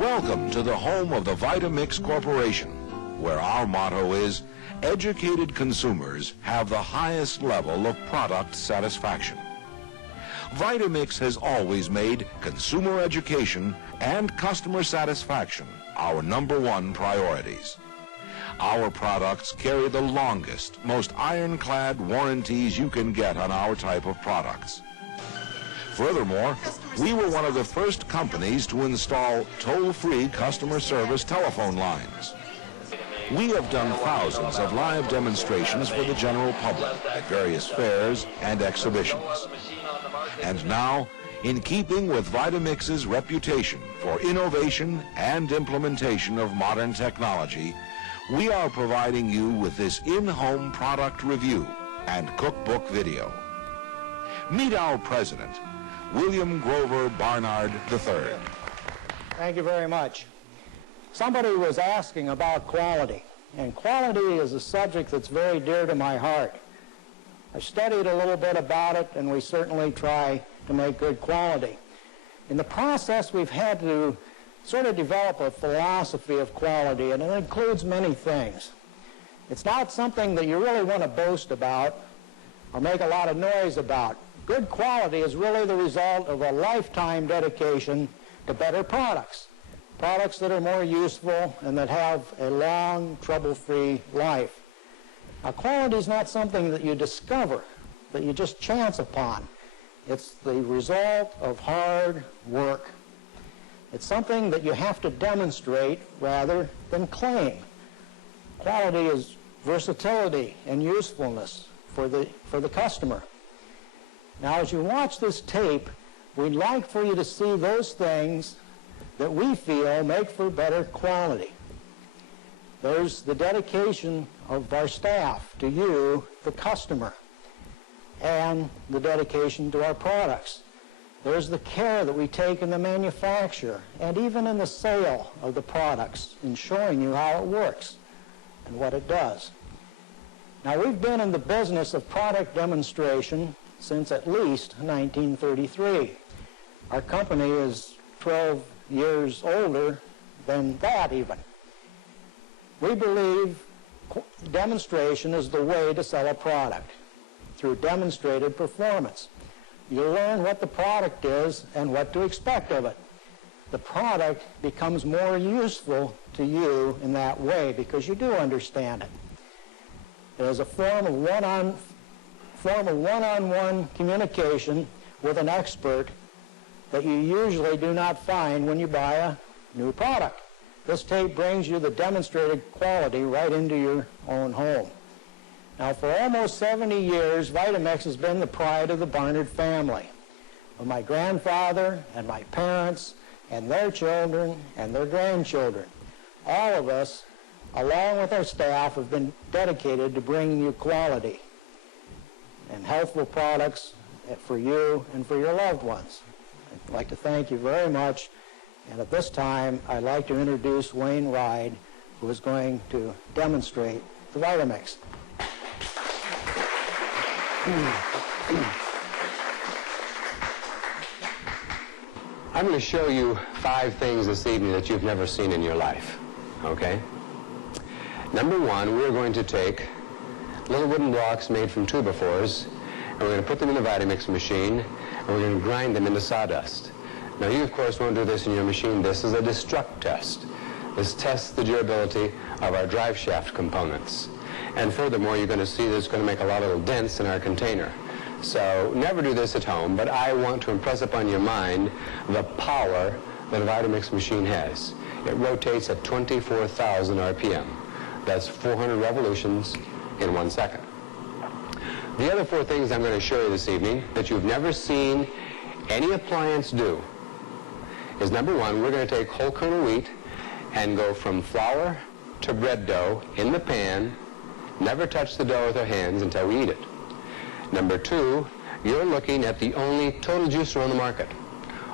Welcome to the home of the Vita-Mix Corporation, where our motto is, educated consumers have the highest level of product satisfaction. Vita-Mix has always made consumer education and customer satisfaction our #1 priorities. Our products carry the longest, most ironclad warranties you can get on our type of products. Furthermore, we were one of the first companies to install toll-free customer service telephone lines. We have done thousands of live demonstrations for the general public at various fairs and exhibitions. And now, in keeping with Vita-Mix's reputation for innovation and implementation of modern technology, we are providing you with this in-home product review and cookbook video. Meet our president, William Grover Barnard III. Thank you very much. Somebody was asking about quality, and quality is a subject that's very dear to my heart. I've studied a little bit about it, and we certainly try to make good quality. In the process, we've had to sort of develop a philosophy of quality, and it includes many things. It's not something that you really want to boast about or make a lot of noise about. Good quality is really the result of a lifetime dedication to better products, products that are more useful and that have a long, trouble-free life. Now, quality is not something that you discover, that you just chance upon. It's the result of hard work. It's something that you have to demonstrate rather than claim. Quality is versatility and usefulness for the customer. Now, as you watch this tape, we'd like for you to see those things that we feel make for better quality. There's the dedication of our staff to you, the customer, and the dedication to our products. There's the care that we take in the manufacture and even in the sale of the products in showing you how it works and what it does. Now, we've been in the business of product demonstration since at least 1933. Our company is 12 years older than that even. We believe demonstration is the way to sell a product through demonstrated performance. You learn what the product is and what to expect of it. The product becomes more useful to you in that way because you do understand it. There's a form of one-on-one communication with an expert that you usually do not find when you buy a new product. This tape brings you the demonstrated quality right into your own home. Now, for almost 70 years, Vita-Mix has been the pride of the Barnard family. Of my grandfather and my parents and their children and their grandchildren. All of us, along with our staff, have been dedicated to bringing you quality and healthful products for you and for your loved ones. I'd like to thank you very much. And at this time, I'd like to introduce Wayne Ride, who is going to demonstrate the Vita-Mix. I'm going to show you 5 things this evening that you've never seen in your life, okay? Number 1, we're going to take little wooden blocks made from 2x4s, and we're going to put them in the Vita-Mix machine, and we're going to grind them into sawdust. Now, you, of course, won't do this in your machine. This is a destruct test. This tests the durability of our drive shaft components. And furthermore, you're going to see that it's going to make a lot of little dents in our container. So never do this at home, but I want to impress upon your mind the power that a Vita-Mix machine has. It rotates at 24,000 RPM. That's 400 revolutions in 1 second. The other 4 things I'm going to show you this evening that you've never seen any appliance do is, number 1, we're going to take whole kernel wheat and go from flour to bread dough in the pan, never touch the dough with our hands until we eat it. Number 2, you're looking at the only total juicer on the market.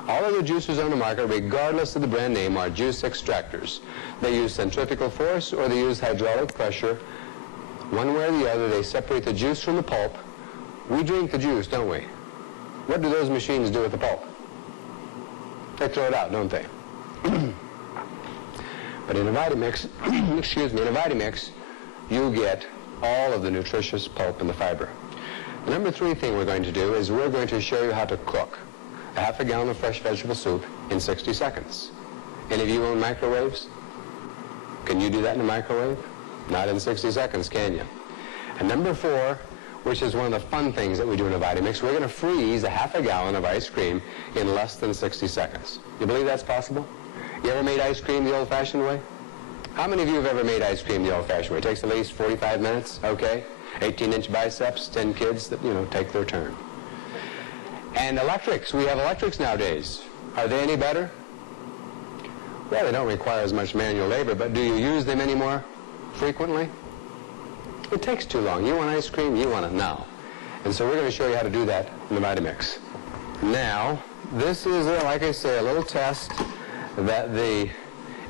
All of the juicers on the market, regardless of the brand name, are juice extractors. They use centrifugal force or they use hydraulic pressure. One way or the other, they separate the juice from the pulp. We drink the juice, don't we? What do those machines do with the pulp? They throw it out, don't they? But in a Vita-Mix, excuse me, in a Vita-Mix, you get all of the nutritious pulp and the fiber. The number 3 thing we're going to do is we're going to show you how to cook a half a gallon of fresh vegetable soup in 60 seconds. Any of you own microwaves? Can you do that in a microwave? Not in 60 seconds, can you? And number 4, which is one of the fun things that we do in a Vita-Mix, we're going to freeze a half a gallon of ice cream in less than 60 seconds. You believe that's possible? You ever made ice cream the old-fashioned way? How many of you have ever made ice cream the old-fashioned way? It takes at least 45 minutes, okay? 18-inch biceps, 10 kids that, take their turn. And electrics, we have electrics nowadays. Are they any better? Well, they don't require as much manual labor, but do you use them any more frequently? It takes too long. You want ice cream, you want it now. And so we're going to show you how to do that in the Vita-Mix. Now, this is, like I say, a little test that the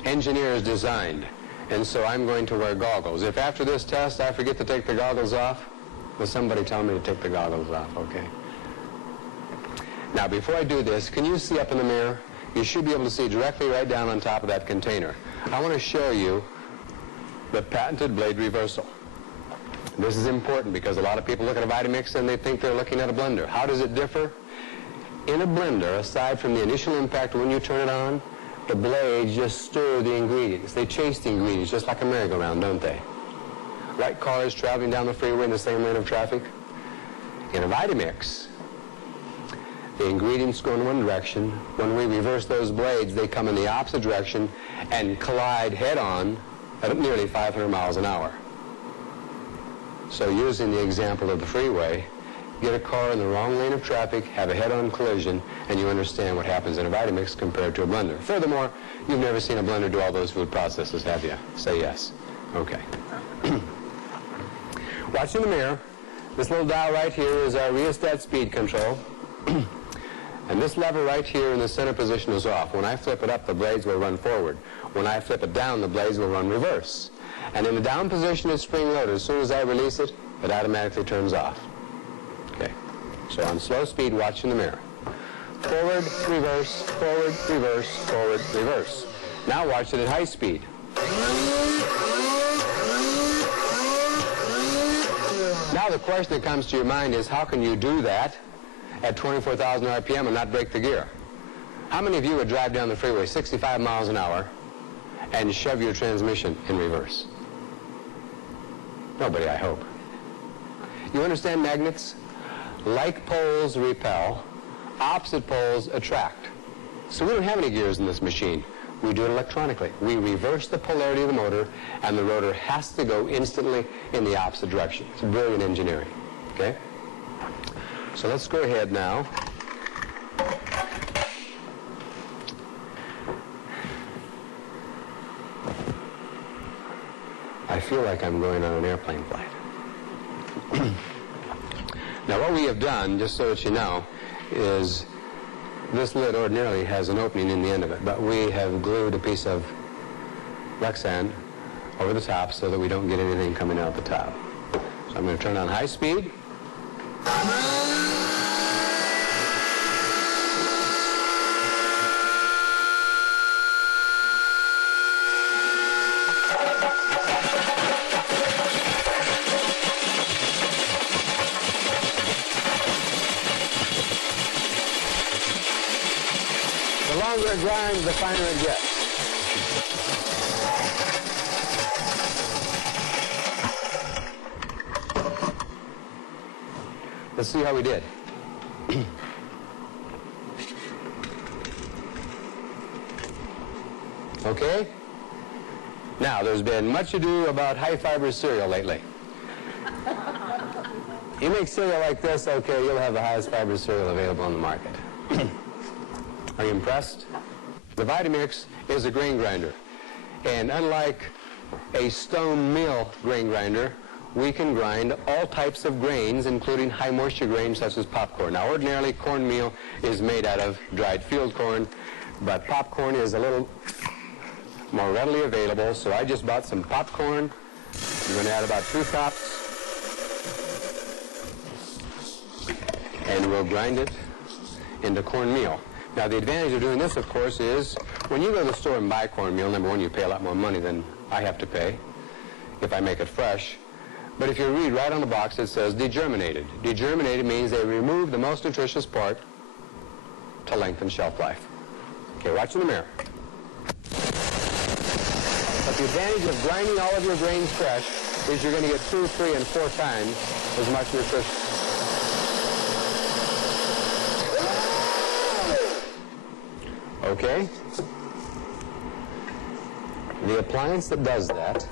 engineers designed. And so I'm going to wear goggles. If after this test I forget to take the goggles off, will somebody tell me to take the goggles off, okay? Now, before I do this, can you see up in the mirror? You should be able to see directly right down on top of that container. I want to show you the patented blade reversal. This is important because a lot of people look at a Vita-Mix and they think they're looking at a blender. How does it differ? In a blender, aside from the initial impact when you turn it on, the blades just stir the ingredients. They chase the ingredients just like a merry-go-round, don't they? Like cars traveling down the freeway in the same lane of traffic. In a Vita-Mix, the ingredients go in one direction. When we reverse those blades, they come in the opposite direction and collide head-on at nearly 500 miles an hour. So using the example of the freeway, get a car in the wrong lane of traffic, have a head-on collision, and you understand what happens in a Vita-Mix compared to a blender. Furthermore, you've never seen a blender do all those food processes, have you? Say yes. Okay. Watch in the mirror. This little dial right here is our rheostat speed control. And this lever right here in the center position is off. When I flip it up, the blades will run forward. When I flip it down, the blades will run reverse. And in the down position, it's spring-loaded. As soon as I release it, it automatically turns off. Okay. So on slow speed, watch in the mirror. Forward, reverse, forward, reverse, forward, reverse. Now watch it at high speed. Now the question that comes to your mind is, how can you do that at 24,000 RPM and not break the gear? How many of you would drive down the freeway 65 miles an hour and shove your transmission in reverse? Nobody, I hope. You understand magnets? Like poles repel, opposite poles attract. So we don't have any gears in this machine. We do it electronically. We reverse the polarity of the motor, and the rotor has to go instantly in the opposite direction. It's brilliant engineering. Okay? So let's go ahead now. I feel like I'm going on an airplane flight. Now what we have done, just so that you know, is this lid ordinarily has an opening in the end of it, but we have glued a piece of Lexan over the top so that we don't get anything coming out the top. So I'm going to turn on high speed. The longer it grinds, the finer it gets. Let's see how we did. Okay? Now, there's been much ado about high-fiber cereal lately. You make cereal like this, okay, you'll have the highest fiber cereal available on the market. Are you impressed? The Vita-Mix is a grain grinder. And unlike a stone mill grain grinder, we can grind all types of grains, including high moisture grains such as popcorn. Now, ordinarily, cornmeal is made out of dried field corn, but popcorn is a little more readily available, so I just bought some popcorn. I'm going to add about 2 cups, and we'll grind it into cornmeal. Now, the advantage of doing this, of course, is when you go to the store and buy cornmeal, number one, you pay a lot more money than I have to pay if I make it fresh. But if you read right on the box, it says degerminated. Degerminated means they remove the most nutritious part to lengthen shelf life. Okay, watch in the mirror. But the advantage of grinding all of your grains fresh is you're going to get 2, 3, and 4 times as much nutrition. Okay? The appliance that does that,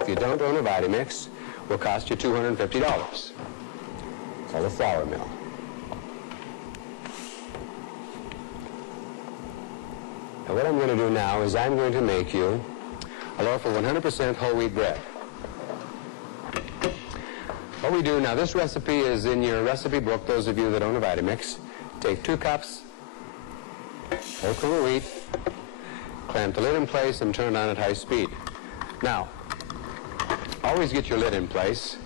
if you don't own a Vita-Mix, will cost you $250. It's called a flour mill. And what I'm going to do now is I'm going to make you a loaf of 100% whole wheat bread. What we do now, this recipe is in your recipe book, those of you that own a Vita-Mix. Take 2 cups whole cream wheat, clamp the lid in place, and turn it on at high speed. Now, always get your lid in place.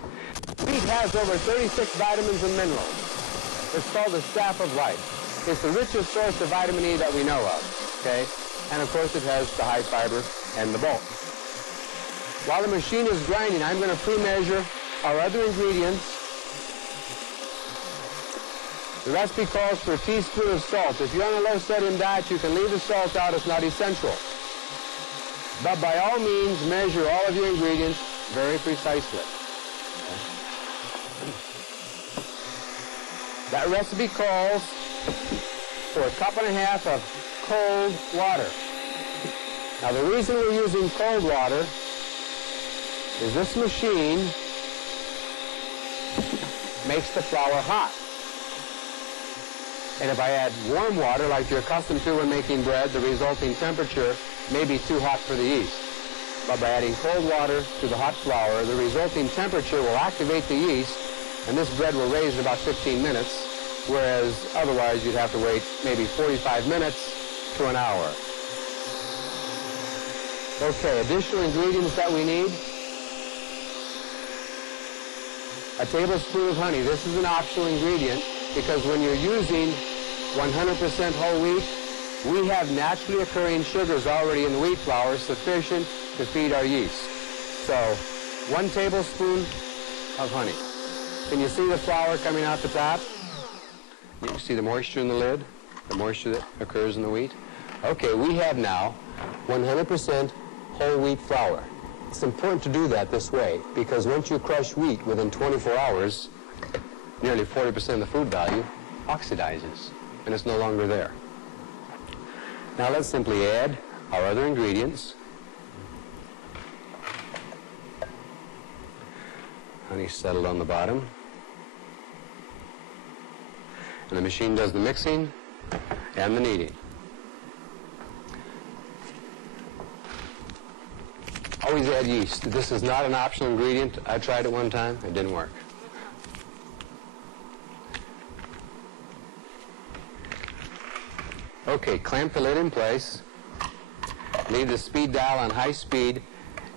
Wheat has over 36 vitamins and minerals. It's called the staff of life. It's the richest source of vitamin E that we know of, okay? And of course it has the high fiber and the bulk. While the machine is grinding, I'm going to pre-measure our other ingredients. The recipe calls for a teaspoon of salt. If you're on a low-sodium diet, you can leave the salt out. It's not essential. But by all means, measure all of your ingredients very precisely. That recipe calls for 1.5 cups of cold water. Now, the reason we're using cold water is this machine makes the flour hot. And if I add warm water, like you're accustomed to when making bread, the resulting temperature may be too hot for the yeast. But by adding cold water to the hot flour, the resulting temperature will activate the yeast, and this bread will raise in about 15 minutes, whereas otherwise you'd have to wait maybe 45 minutes to an hour. Okay, additional ingredients that we need. A tablespoon of honey. This is an optional ingredient because when you're using 100% whole wheat, we have naturally occurring sugars already in the wheat flour sufficient to feed our yeast. So, 1 tablespoon of honey. Can you see the flour coming out the top? You can see the moisture in the lid, the moisture that occurs in the wheat. Okay, we have now 100% whole wheat flour. It's important to do that this way because once you crush wheat within 24 hours, nearly 40% of the food value oxidizes and it's no longer there. Now let's simply add our other ingredients. Honey settled on the bottom. And the machine does the mixing and the kneading. Always add yeast. This is not an optional ingredient. I tried it one time. It didn't work. Okay, clamp the lid in place. Leave the speed dial on high speed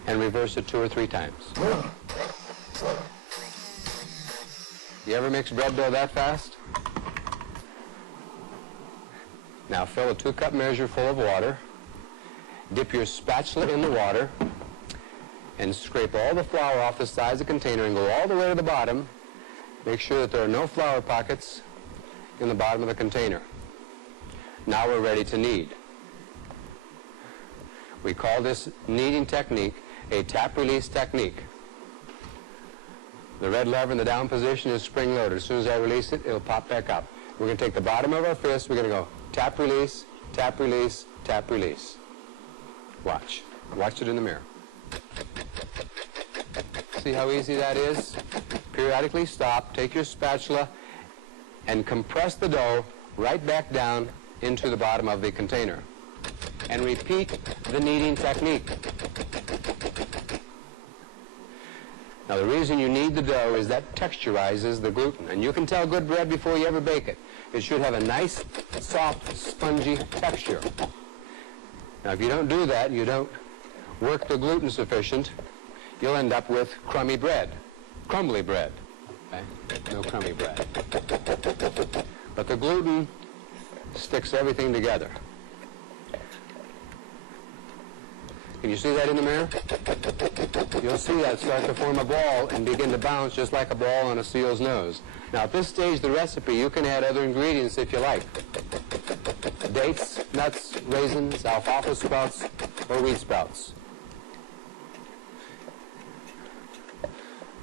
and reverse it 2 or 3 times. You ever mix bread dough that fast? Now fill a 2-cup measure full of water. Dip your spatula in the water and scrape all the flour off the sides of the container and go all the way to the bottom. Make sure that there are no flour pockets in the bottom of the container. Now we're ready to knead. We call this kneading technique a tap release technique. The red lever in the down position is spring loaded. As soon as I release it, it'll pop back up. We're going to take the bottom of our fist, we're going to go tap release, tap release, tap release. Watch. Watch it in the mirror. See how easy that is? Periodically stop, take your spatula, and compress the dough right back down into the bottom of the container. And repeat the kneading technique. Now the reason you knead the dough is that texturizes the gluten. And you can tell good bread before you ever bake it. It should have a nice, soft, spongy texture. Now if you don't do that, you don't work the gluten sufficient, you'll end up with crummy bread, crumbly bread. Okay? No crummy bread. But the gluten sticks everything together. Can you see that in the mirror? You'll see that start to form a ball and begin to bounce just like a ball on a seal's nose. Now at this stage of the recipe, you can add other ingredients if you like. Dates, nuts, raisins, alfalfa sprouts, or wheat sprouts.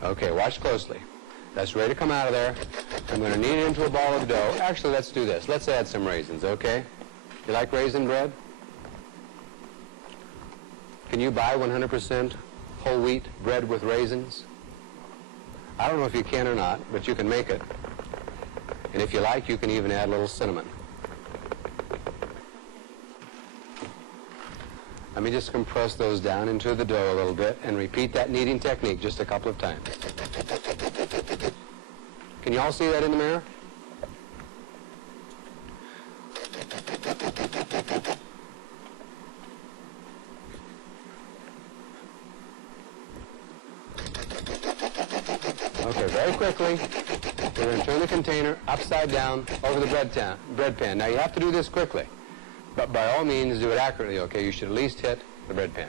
Okay, watch closely. That's ready to come out of there. I'm going to knead it into a ball of dough. Actually, let's do this. Let's add some raisins, okay? You like raisin bread? Can you buy 100% whole wheat bread with raisins? I don't know if you can or not, but you can make it. And if you like, you can even add a little cinnamon. Let me just compress those down into the dough a little bit and repeat that kneading technique just a couple of times. Can you all see that in the mirror? Okay, very quickly, we're going to turn the container upside down over the bread pan. Now, you have to do this quickly, but by all means, do it accurately, okay? You should at least hit the bread pan.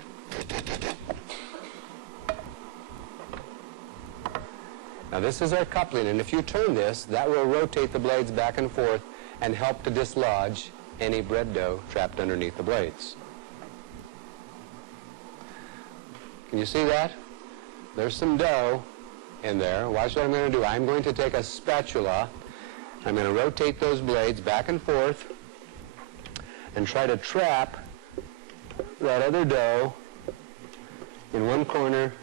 Now, this is our coupling, and if you turn this, that will rotate the blades back and forth and help to dislodge any bread dough trapped underneath the blades. Can you see that? There's some dough in there. Watch what I'm going to do. I'm going to take a spatula. I'm going to rotate those blades back and forth and try to trap that other dough in one corner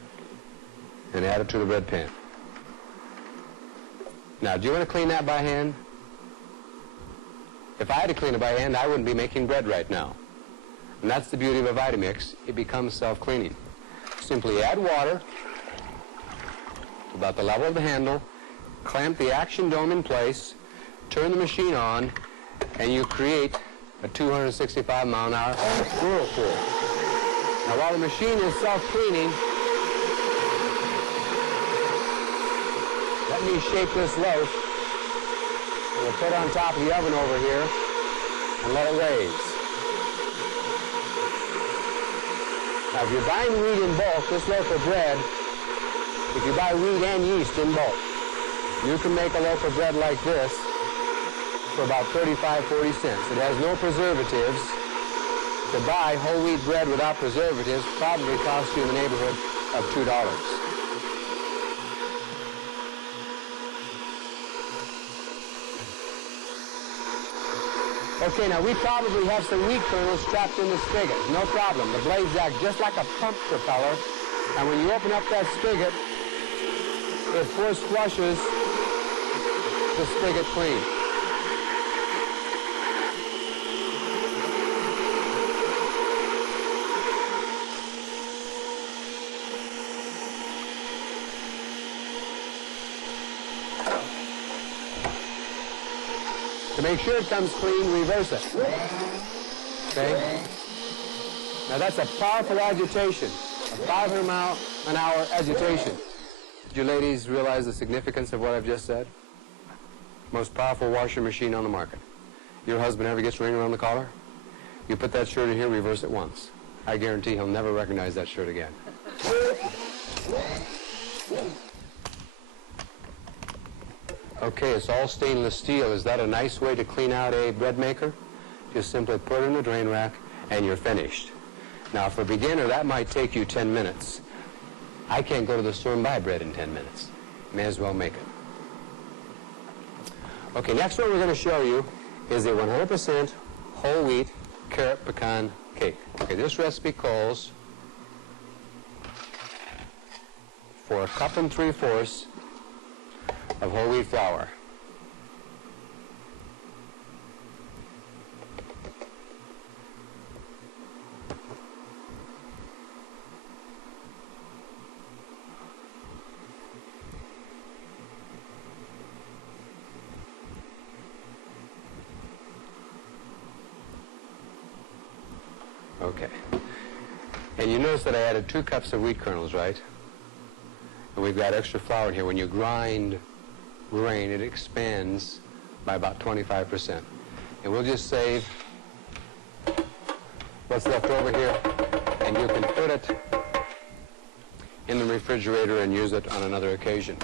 and add it to the bread pan. Now, do you want to clean that by hand? If I had to clean it by hand, I wouldn't be making bread right now. And that's the beauty of a Vita-Mix. It becomes self-cleaning. Simply add water to about the level of the handle, clamp the action dome in place, turn the machine on, and you create a 265-mile-an-hour whirlpool. Now, while the machine is self-cleaning, let me shape this loaf. We'll put it on top of the oven over here and let it raise. Now, if you're buying wheat in bulk, this loaf of bread, if you buy wheat and yeast in bulk, you can make a loaf of bread like this for about 35-40 cents. It has no preservatives. To buy whole wheat bread without preservatives probably costs you in the neighborhood of $2. Okay, now we probably have some wheat kernels trapped in the spigot. No problem. The blades act just like a pump propeller, and when you open up that spigot, it force flushes the spigot clean. To make sure it comes clean, reverse it. Okay? Now that's a powerful agitation, a 500-mile-an-hour agitation. Did you ladies realize the significance of what I've just said? Most powerful washing machine on the market. Your husband ever gets ring around the collar? You put that shirt in here, reverse it once. I guarantee he'll never recognize that shirt again. Okay, it's all stainless steel. Is that a nice way to clean out a bread maker? Just simply put it in the drain rack and you're finished. Now, for a beginner, that might take you 10 minutes. I can't go to the store and buy bread in 10 minutes. May as well make it. Okay, next one we're going to show you is a 100% whole wheat carrot pecan cake. Okay, this recipe calls for 1 3/4 cups of whole wheat flour. Okay. And you notice that I added 2 cups of wheat kernels, right? And we've got extra flour in here. When you grind grain, it expands by about 25%. And we'll just save what's left over here, and you can put it in the refrigerator and use it on another occasion.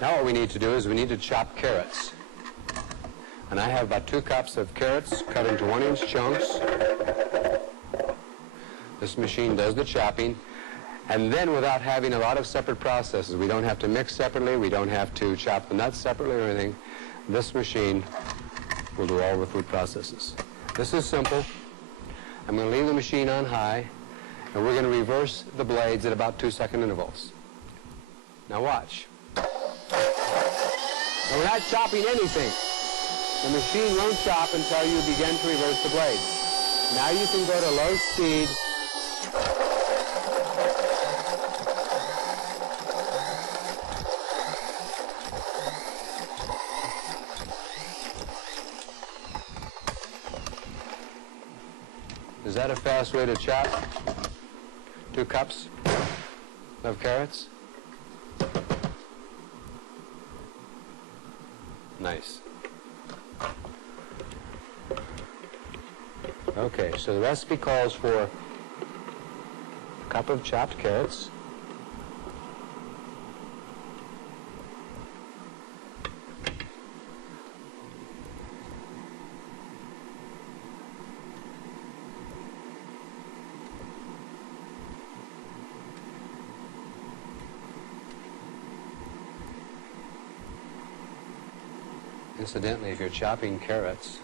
Now what we need to do is we need to chop carrots. And I have about 2 cups of carrots cut into 1-inch chunks. This machine does the chopping. And then without having a lot of separate processes, we don't have to mix separately, we don't have to chop the nuts separately or anything. This machine will do all the food processes. This is simple. I'm going to leave the machine on high, and we're going to reverse the blades at about 2-second intervals. Now watch. Now we're not chopping anything. The machine won't chop until you begin to reverse the blades. Now you can go to low speed. Is that a fast way to chop 2 cups of carrots? Nice. Okay, so the recipe calls for a cup of chopped carrots, incidentally, if you're chopping carrots,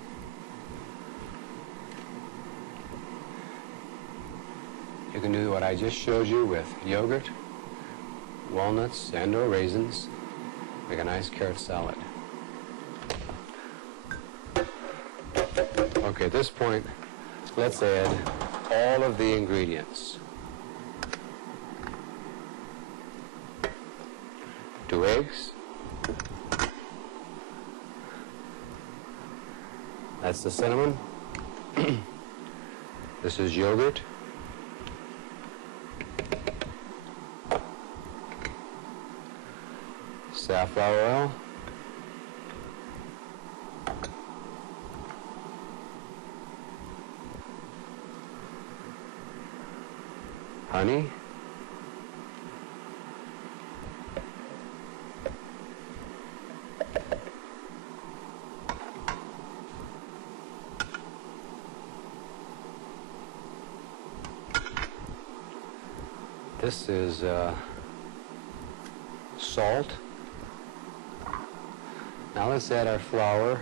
you can do what I just showed you with yogurt, walnuts, and or raisins. Make a nice carrot salad. Okay, at this point, let's add all of the ingredients. 2 eggs. That's the cinnamon. This is yogurt. Safflower oil. Honey. This is salt. Now let's add our flour.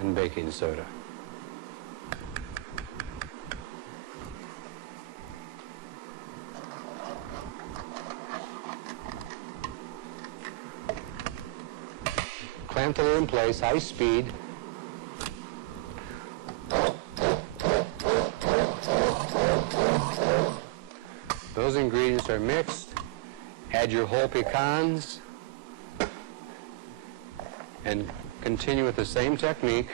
And baking soda. Clamp the lid in place, high speed. Those ingredients are mixed. Add your whole pecans and continue with the same technique.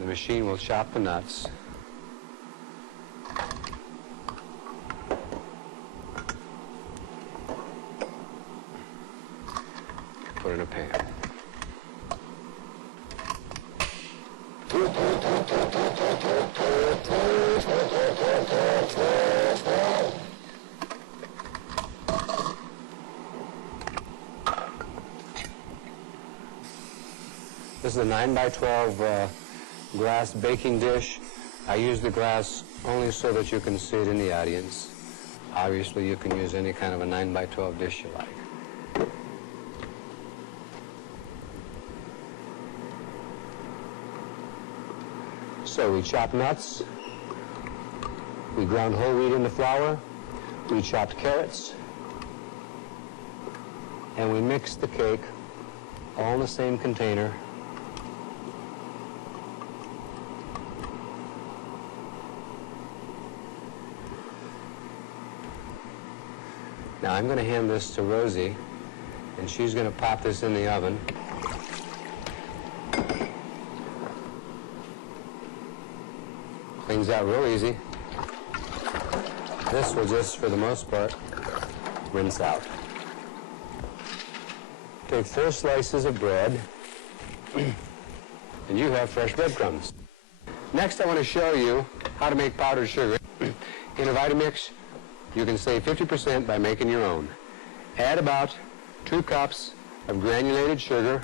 The machine will chop the nuts. Put in a pan. This is a 9x12 glass baking dish. I use the glass only so that you can see it in the audience. Obviously, you can use any kind of a 9x12 dish you like. So we chop nuts, we ground whole wheat into flour, we chopped carrots, and we mixed the cake all in the same container. Now I'm going to hand this to Rosie, and she's going to pop this in the oven. Cleans out real easy. This will just, for the most part, rinse out. Take 4 slices of bread, and you have fresh breadcrumbs. Next, I want to show you how to make powdered sugar. In a Vita-Mix, you can save 50% by making your own. Add about 2 cups of granulated sugar.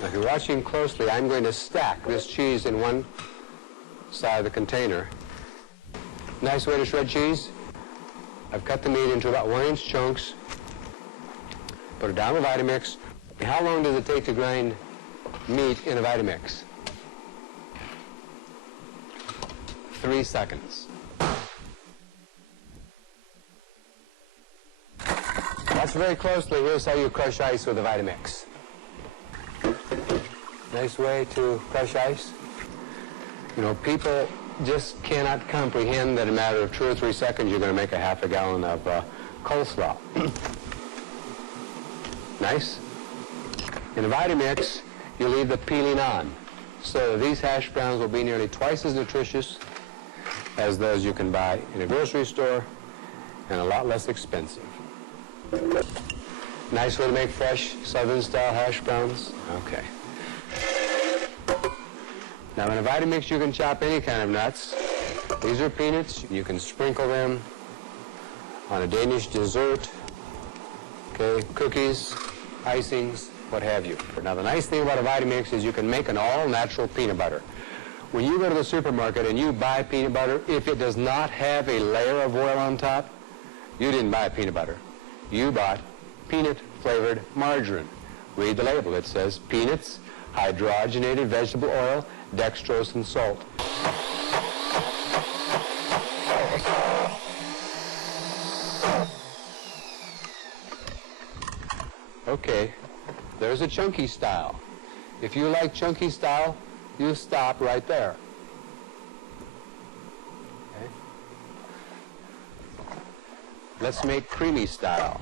Now, if you're watching closely, I'm going to stack this cheese in one side of the container. Nice way to shred cheese. I've cut the meat into about 1-inch chunks. Put it down the Vita-Mix. How long does it take to grind meat in a Vita-Mix? 3 seconds. Watch very closely. Here's how you crush ice with a Vita-Mix. Nice way to crush ice. You know, people just cannot comprehend that in a matter of 2 or 3 seconds you're going to make a half a gallon of coleslaw. Nice. In a Vita-Mix, you leave the peeling on. So these hash browns will be nearly twice as nutritious as those you can buy in a grocery store and a lot less expensive. Nice way to make fresh Southern-style hash browns. Okay. Now in a Vita-Mix, you can chop any kind of nuts. These are peanuts. You can sprinkle them on a Danish dessert, okay, cookies, icings, what have you. Now the nice thing about a Vita-Mix is you can make an all-natural peanut butter. When you go to the supermarket and you buy peanut butter, if it does not have a layer of oil on top, you didn't buy peanut butter. You bought peanut-flavored margarine. Read the label. It says peanuts, hydrogenated vegetable oil, dextrose, and salt. Okay, there's a chunky style. If you like chunky style, you stop right there. Okay. Let's make creamy style.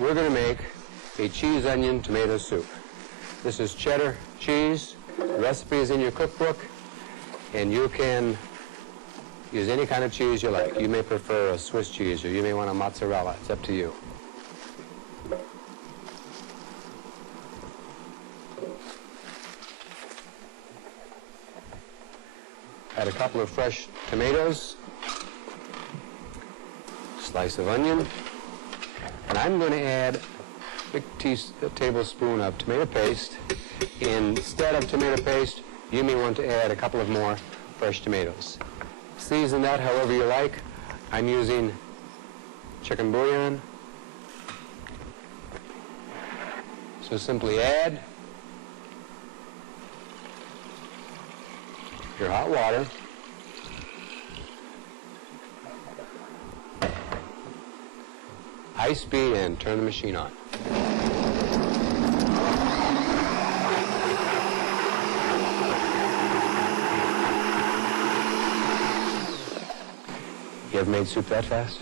We're going to make a cheese onion tomato soup. This is cheddar cheese. The recipe is in your cookbook, and you can use any kind of cheese you like. You may prefer a Swiss cheese, or you may want a mozzarella. It's up to you. Add a couple of fresh tomatoes, slice of onion, and I'm going to add a tablespoon of tomato paste. Instead of tomato paste, you may want to add a couple of more fresh tomatoes. Season that however you like. I'm using chicken bouillon. So simply add your hot water. High speed and turn the machine on. You ever made soup that fast?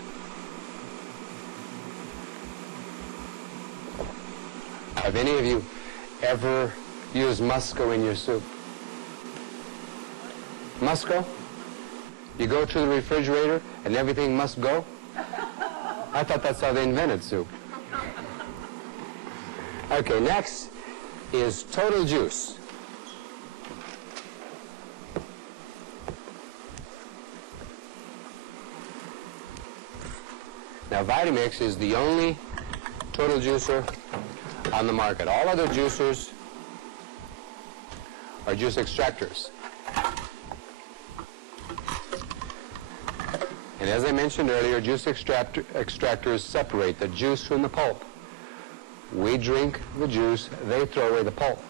Have any of you ever used Musco in your soup? Musco? You go to the refrigerator and everything must go? I thought that's how they invented soup. Okay, next is total juice. Now, Vita-Mix is the only total juicer on the market. All other juicers are juice extractors. And as I mentioned earlier, juice extractors separate the juice from the pulp. We drink the juice, they throw away the pulp.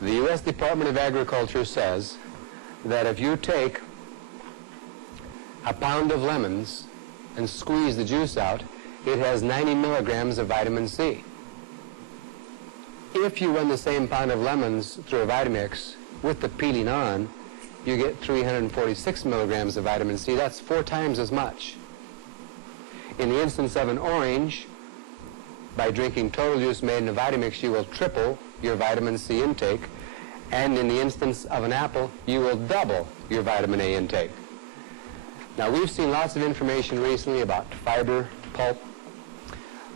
The U.S. Department of Agriculture says that if you take a pound of lemons and squeeze the juice out, it has 90 milligrams of vitamin C. If you run the same pound of lemons through a Vita-Mix with the peeling on, you get 346 milligrams of vitamin C. That's 4 times as much. In the instance of an orange, by drinking total juice made in a Vita-Mix, you will triple your vitamin C intake. And in the instance of an apple, you will double your vitamin A intake. Now, we've seen lots of information recently about fiber, pulp.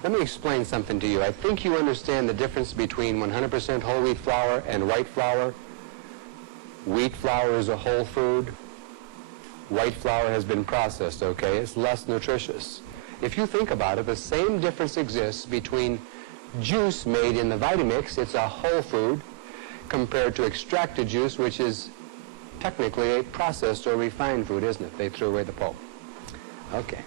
Let me explain something to you. I think you understand the difference between 100% whole wheat flour and white flour. Wheat flour is a whole food. White flour has been processed, okay? It's less nutritious. If you think about it, the same difference exists between juice made in the Vita-Mix, it's a whole food, compared to extracted juice, which is technically a processed or refined food, isn't it? They threw away the pulp. Okay.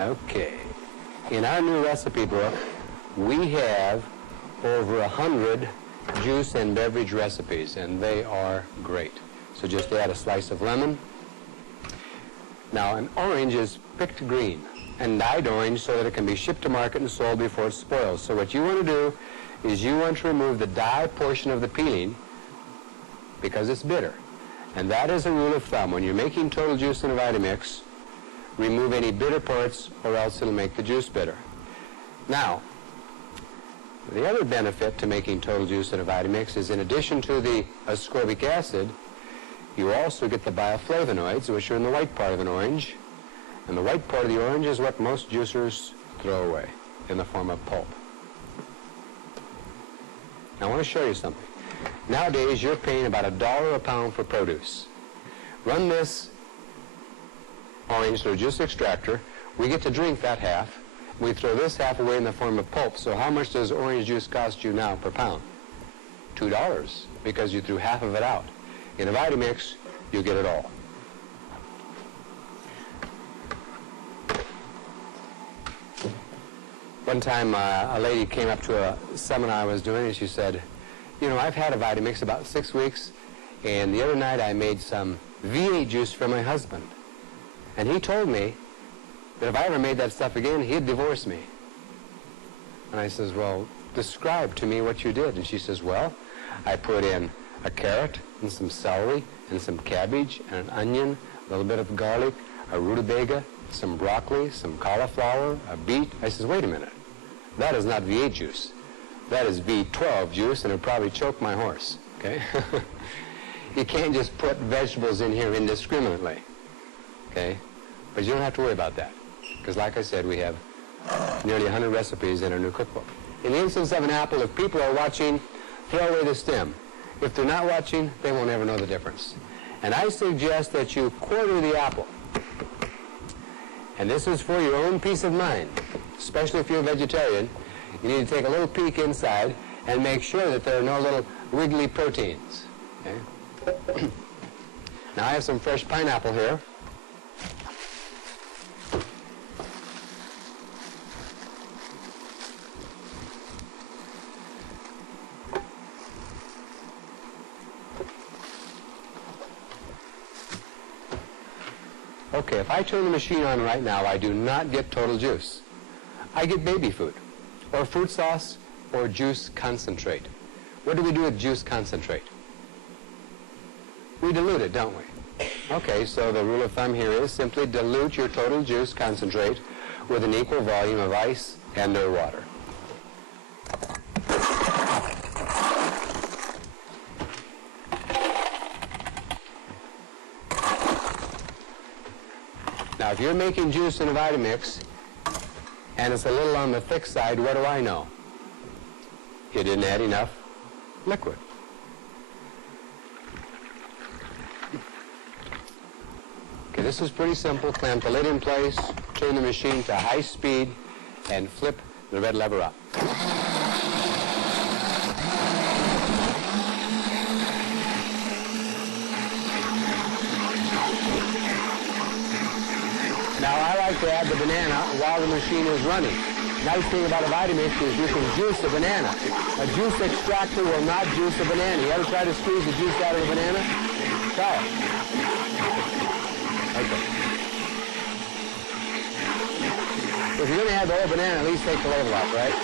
Okay. In our new recipe book, we have over 100 juice and beverage recipes, and they are great. So just add a slice of lemon. Now, an orange is picked green and dyed orange so that it can be shipped to market and sold before it spoils. So what you want to do is you want to remove the dye portion of the peeling because it's bitter. And that is a rule of thumb. When you're making total juice in a Vita-Mix, remove any bitter parts or else it'll make the juice bitter. Now, the other benefit to making total juice in a Vita-Mix is in addition to the ascorbic acid, you also get the bioflavonoids, which are in the white part of an orange. And the white part of the orange is what most juicers throw away in the form of pulp. Now, I want to show you something. Nowadays, you're paying about $1 a pound for produce. Run this orange through a juice extractor. We get to drink that half. We throw this half away in the form of pulp. So how much does orange juice cost you now per pound? $2, because you threw half of it out. In a Vita-Mix, you get it all. One time, a lady came up to a seminar I was doing, and she said, you know, I've had a Vita-Mix about 6 weeks, and the other night I made some V8 juice for my husband. And he told me that if I ever made that stuff again, he'd divorce me. And I says, well, describe to me what you did. And she says, well, I put in a carrot and some celery and some cabbage and an onion, a little bit of garlic, a rutabaga, some broccoli, some cauliflower, a beet. I says, wait a minute. That is not V8 juice. That is V12 juice, and it'll probably choke my horse, okay? You can't just put vegetables in here indiscriminately, okay? But you don't have to worry about that, because like I said, we have nearly 100 recipes in our new cookbook. In the instance of an apple, if people are watching, throw away the stem. If they're not watching, they won't ever know the difference. And I suggest that you quarter the apple. And this is for your own peace of mind, especially if you're a vegetarian. You need to take a little peek inside and make sure that there are no little wiggly proteins. Okay? Now I have some fresh pineapple here. Okay, if I turn the machine on right now, I do not get total juice. I get baby food, or fruit sauce, or juice concentrate. What do we do with juice concentrate? We dilute it, don't we? Okay, so the rule of thumb here is simply dilute your total juice concentrate with an equal volume of ice and or water. Now, if you're making juice in a Vita-Mix and it's a little on the thick side, what do I know? You didn't add enough liquid. Okay, this is pretty simple. Clamp the lid in place, turn the machine to high speed, and flip the red lever up. Now, I like to add the banana while the machine is running. Nice thing about a Vita-Mix is you can juice a banana. A juice extractor will not juice a banana. You ever try to squeeze the juice out of a banana? Try it. Okay. If you're going to add the whole banana, at least take the label off, right?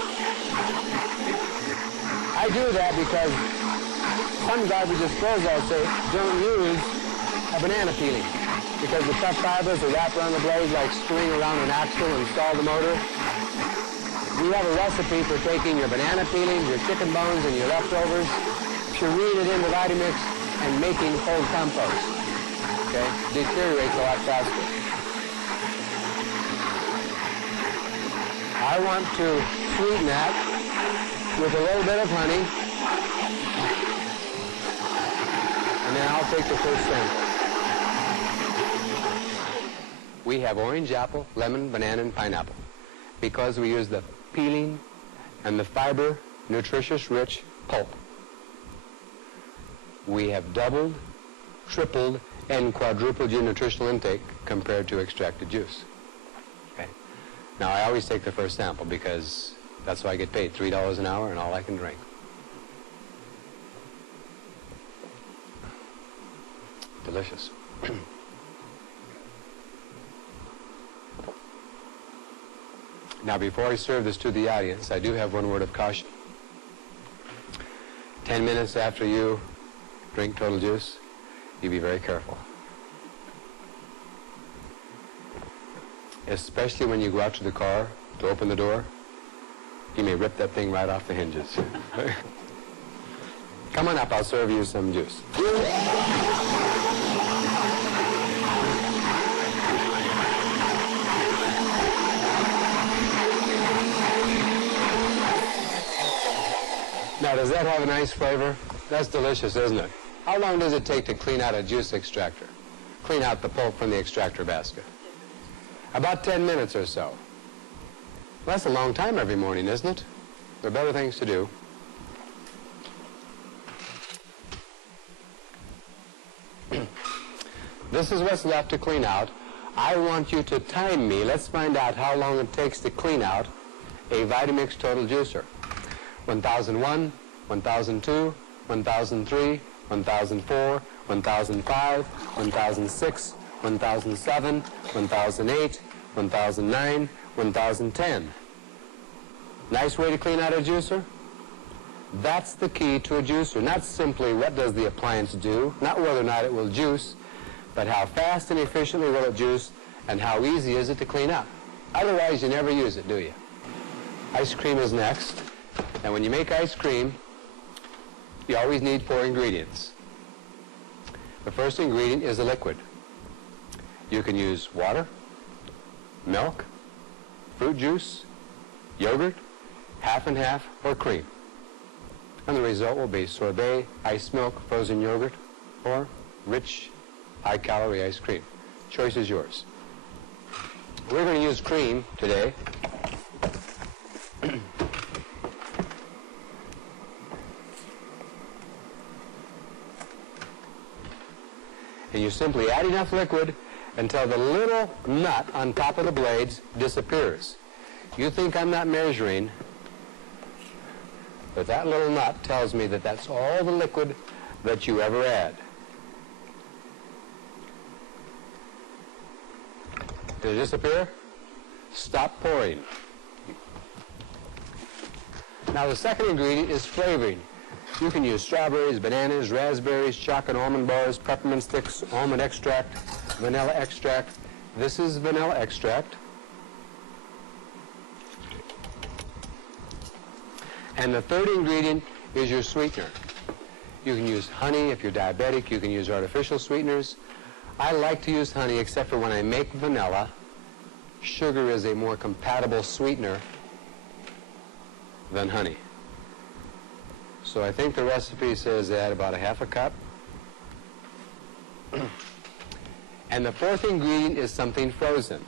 I do that because some garbage disposal say don't use a banana peeling because the tough fibers are wrapped around the blade like string around an axle and stall the motor. We have a recipe for taking your banana peelings, your chicken bones, and your leftovers, pureeing it into Vita-Mix, and making whole compost. Okay? Deteriorates a lot faster. I want to sweeten that with a little bit of honey, and then I'll take the first sample. We have orange, apple, lemon, banana, and pineapple because we use the peeling and the fiber, nutritious, rich pulp. We have doubled, tripled, and quadrupled your nutritional intake compared to extracted juice. Okay. Now, I always take the first sample because that's why I get paid, $3 an hour and all I can drink. Delicious. Now, before I serve this to the audience, I do have one word of caution. 10 minutes after you drink total juice, you be very careful. Especially when you go out to the car to open the door, you may rip that thing right off the hinges. Come on up, I'll serve you some juice. Now, does that have a nice flavor? That's delicious, isn't it? How long does it take to clean out a juice extractor? Clean out the pulp from the extractor basket? About 10 minutes or so. Well, that's a long time every morning, isn't it? There are better things to do. This is what's left to clean out. I want you to time me. Let's find out how long it takes to clean out a Vita-Mix Total Juicer. 1001, 1002, 1003, 1004, 1005, 1006, 1007, 1008, 1009, 1010. Nice way to clean out a juicer? That's the key to a juicer. Not simply what does the appliance do, not whether or not it will juice, but how fast and efficiently will it juice, and how easy is it to clean up. Otherwise, you never use it, do you? Ice cream is next. And when you make ice cream, you always need 4 ingredients. The first ingredient is a liquid. You can use water, milk, fruit juice, yogurt, half and half, or cream. And the result will be sorbet, ice milk, frozen yogurt, or rich, high-calorie ice cream. Choice is yours. We're going to use cream today. And you simply add enough liquid until the little nut on top of the blades disappears. You think I'm not measuring, but that little nut tells me that that's all the liquid that you ever add. Did it disappear? Stop pouring. Now the second ingredient is flavoring. You can use strawberries, bananas, raspberries, chocolate almond bars, peppermint sticks, almond extract, vanilla extract. This is vanilla extract. And the third ingredient is your sweetener. You can use honey if you're diabetic. You can use artificial sweeteners. I like to use honey except for when I make vanilla. Sugar is a more compatible sweetener than honey. So I think the recipe says add about a half a cup. And the fourth ingredient is something frozen.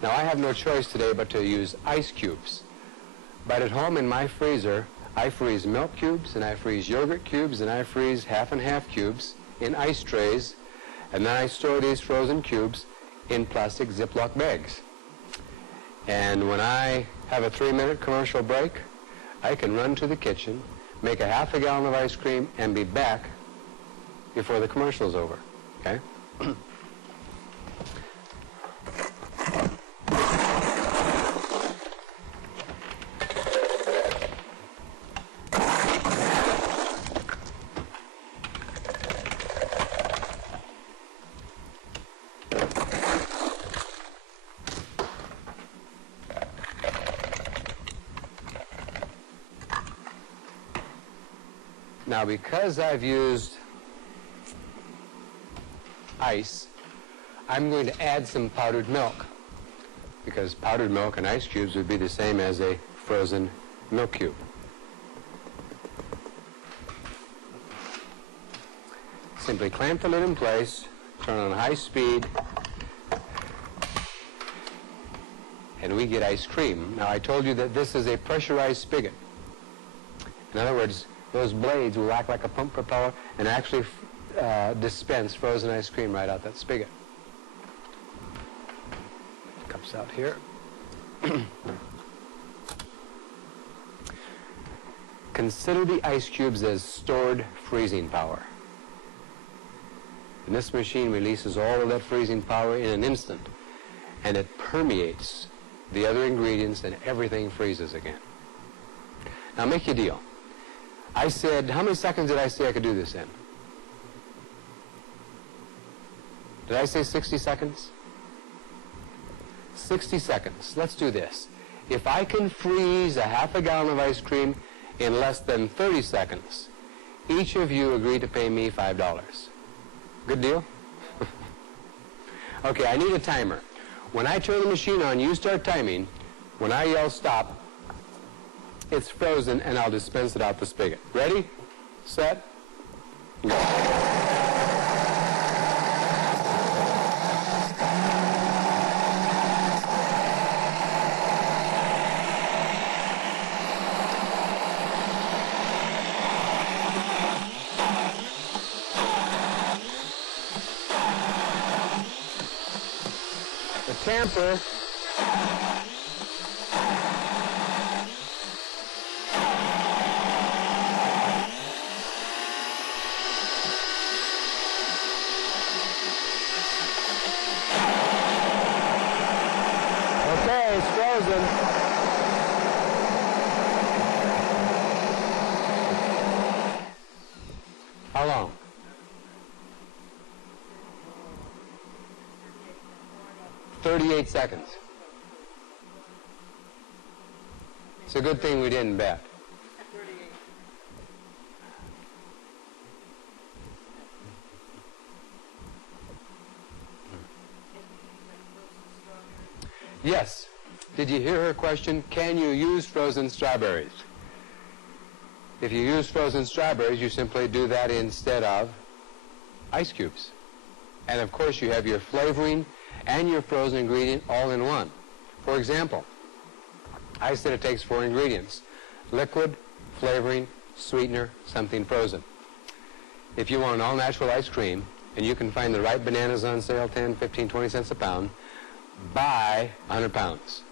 Now I have no choice today but to use ice cubes. But at home in my freezer, I freeze milk cubes, and I freeze yogurt cubes, and I freeze half and half cubes in ice trays, and then I store these frozen cubes in plastic Ziploc bags. And when I have a 3-minute commercial break, I can run to the kitchen, make a half a gallon of ice cream, and be back before the commercial is over. Okay? Now, because I've used ice, I'm going to add some powdered milk, because powdered milk and ice cubes would be the same as a frozen milk cube. Simply clamp the lid in place, turn on high speed, and we get ice cream. Now, I told you that this is a pressurized spigot. In other words, those blades will act like a pump propeller and actually dispense frozen ice cream right out that spigot. Cups out here. Consider the ice cubes as stored freezing power. And this machine releases all of that freezing power in an instant, and it permeates the other ingredients and everything freezes again. Now, make your deal. I said, how many seconds did I say I could do this in? Did I say 60 seconds? 60 seconds. Let's do this. If I can freeze a half a gallon of ice cream in less than 30 seconds, each of you agreed to pay me $5. Good deal? Okay, I need a timer. When I turn the machine on, you start timing. When I yell stop, it's frozen, and I'll dispense it out the spigot. Ready? Set? Go. The tamper Okay, it's frozen. How long? $38 seconds. It's a good thing we didn't bet. Yes. Did you hear her question? Can you use frozen strawberries? If you use frozen strawberries, you simply do that instead of ice cubes. And of course, you have your flavoring and your frozen ingredient all in one. For example, I said it takes 4 ingredients: liquid, flavoring, sweetener, something frozen. If you want an all-natural ice cream, and you can find the right bananas on sale, 10, 15, 20 cents a pound, buy 100 pounds.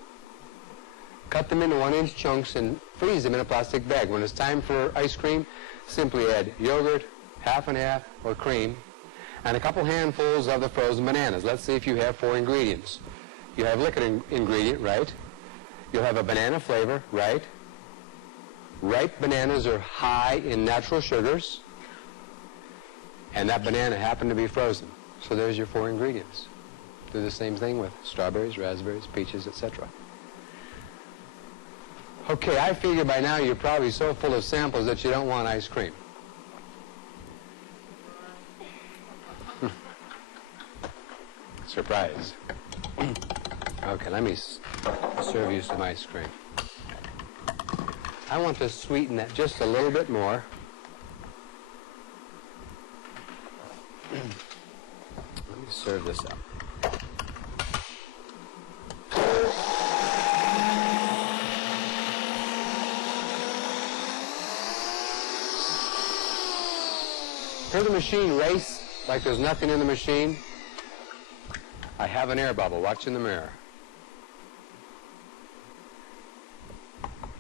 Cut them into 1-inch chunks and freeze them in a plastic bag. When it's time for ice cream, simply add yogurt, half and half, or cream, and a couple handfuls of the frozen bananas. Let's see if you have 4 ingredients. You have liquid ingredient, right? You'll have a banana flavor, right? Ripe bananas are high in natural sugars, and that banana happened to be frozen. So there's your 4 ingredients. Do the same thing with strawberries, raspberries, peaches, etc. Okay, I figure by now you're probably so full of samples that you don't want ice cream. Surprise. Okay, let me serve you some ice cream. I want to sweeten that just a little bit more. Let me serve this up. Hear the machine race like there's nothing in the machine? I have an air bubble. Watch in the mirror.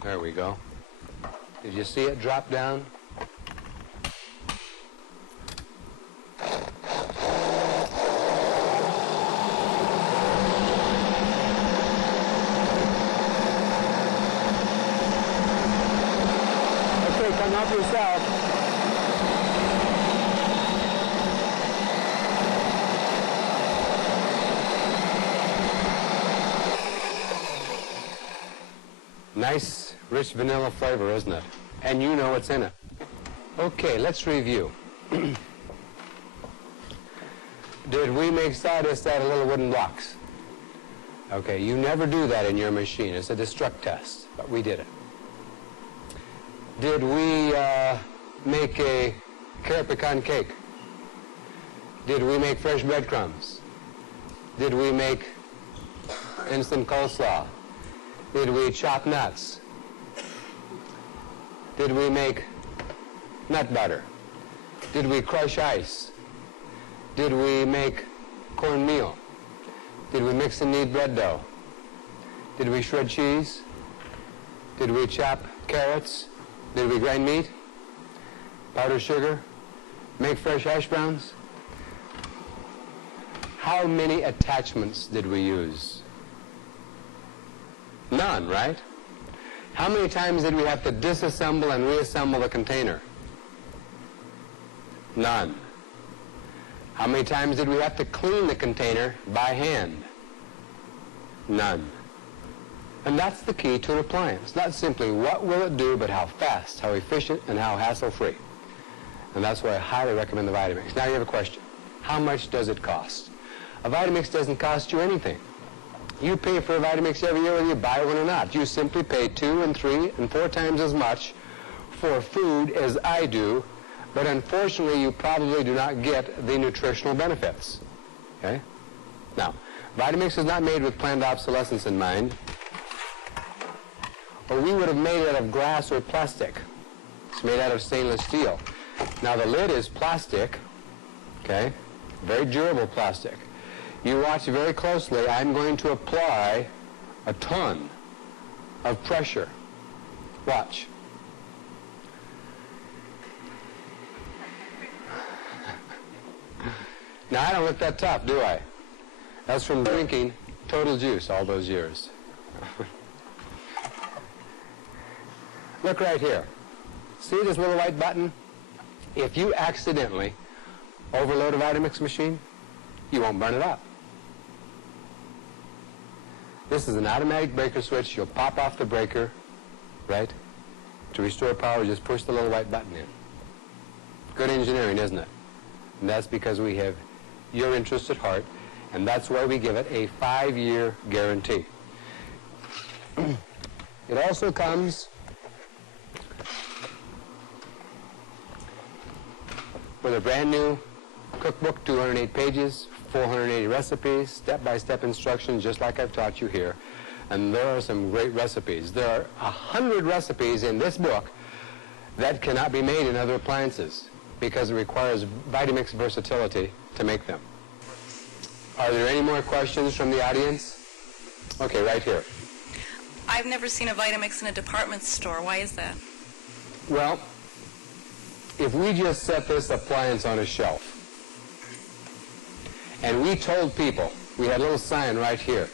There we go. Did you see it drop down? Okay, come help yourself. Nice, rich vanilla flavor, isn't it? And you know what's in it. Okay, let's review. Did we make sawdust out of little wooden blocks? Okay, you never do that in your machine. It's a destruct test, but we did it. Did we make a carrot pecan cake? Did we make fresh breadcrumbs? Did we make instant coleslaw? Did we chop nuts? Did we make nut butter? Did we crush ice? Did we make cornmeal? Did we mix and knead bread dough? Did we shred cheese? Did we chop carrots? Did we grind meat? Powder sugar? Make fresh hash browns? How many attachments did we use? None, right? How many times did we have to disassemble and reassemble the container? None. How many times did we have to clean the container by hand? None. And that's the key to an appliance. Not simply what will it do, but how fast, how efficient, and how hassle-free. And that's why I highly recommend the Vita-Mix. Now you have a question. How much does it cost? A Vita-Mix doesn't cost you anything. You pay for a Vita-Mix every year whether you buy one or not. You simply pay 2 and 3 and 4 times as much for food as I do, but unfortunately you probably do not get the nutritional benefits. Okay? Now, Vita-Mix is not made with planned obsolescence in mind, or we would have made it out of glass or plastic. It's made out of stainless steel. Now the lid is plastic, okay? Very durable plastic. You watch very closely. I'm going to apply a ton of pressure. Watch. Now I don't look that tough, do I? That's from drinking Total Juice all those years. Look right here. See this little white button? If you accidentally overload a Vita-Mix machine, you won't burn it up. This is an automatic breaker switch. You'll pop off the breaker, right? To restore power, just push the little white button in. Good engineering, isn't it? And that's because we have your interest at heart, and that's why we give it a 5-year guarantee. It also comes with a brand new cookbook, 208 pages, 480 recipes, step-by-step instructions, just like I've taught you here. And there are some great recipes. There are 100 recipes in this book that cannot be made in other appliances because it requires Vita-Mix versatility to make them. Are there any more questions from the audience? Okay, right here. I've never seen a Vita-Mix in a department store. Why is that? Well, if we just set this appliance on a shelf and we told people, we had a little sign right here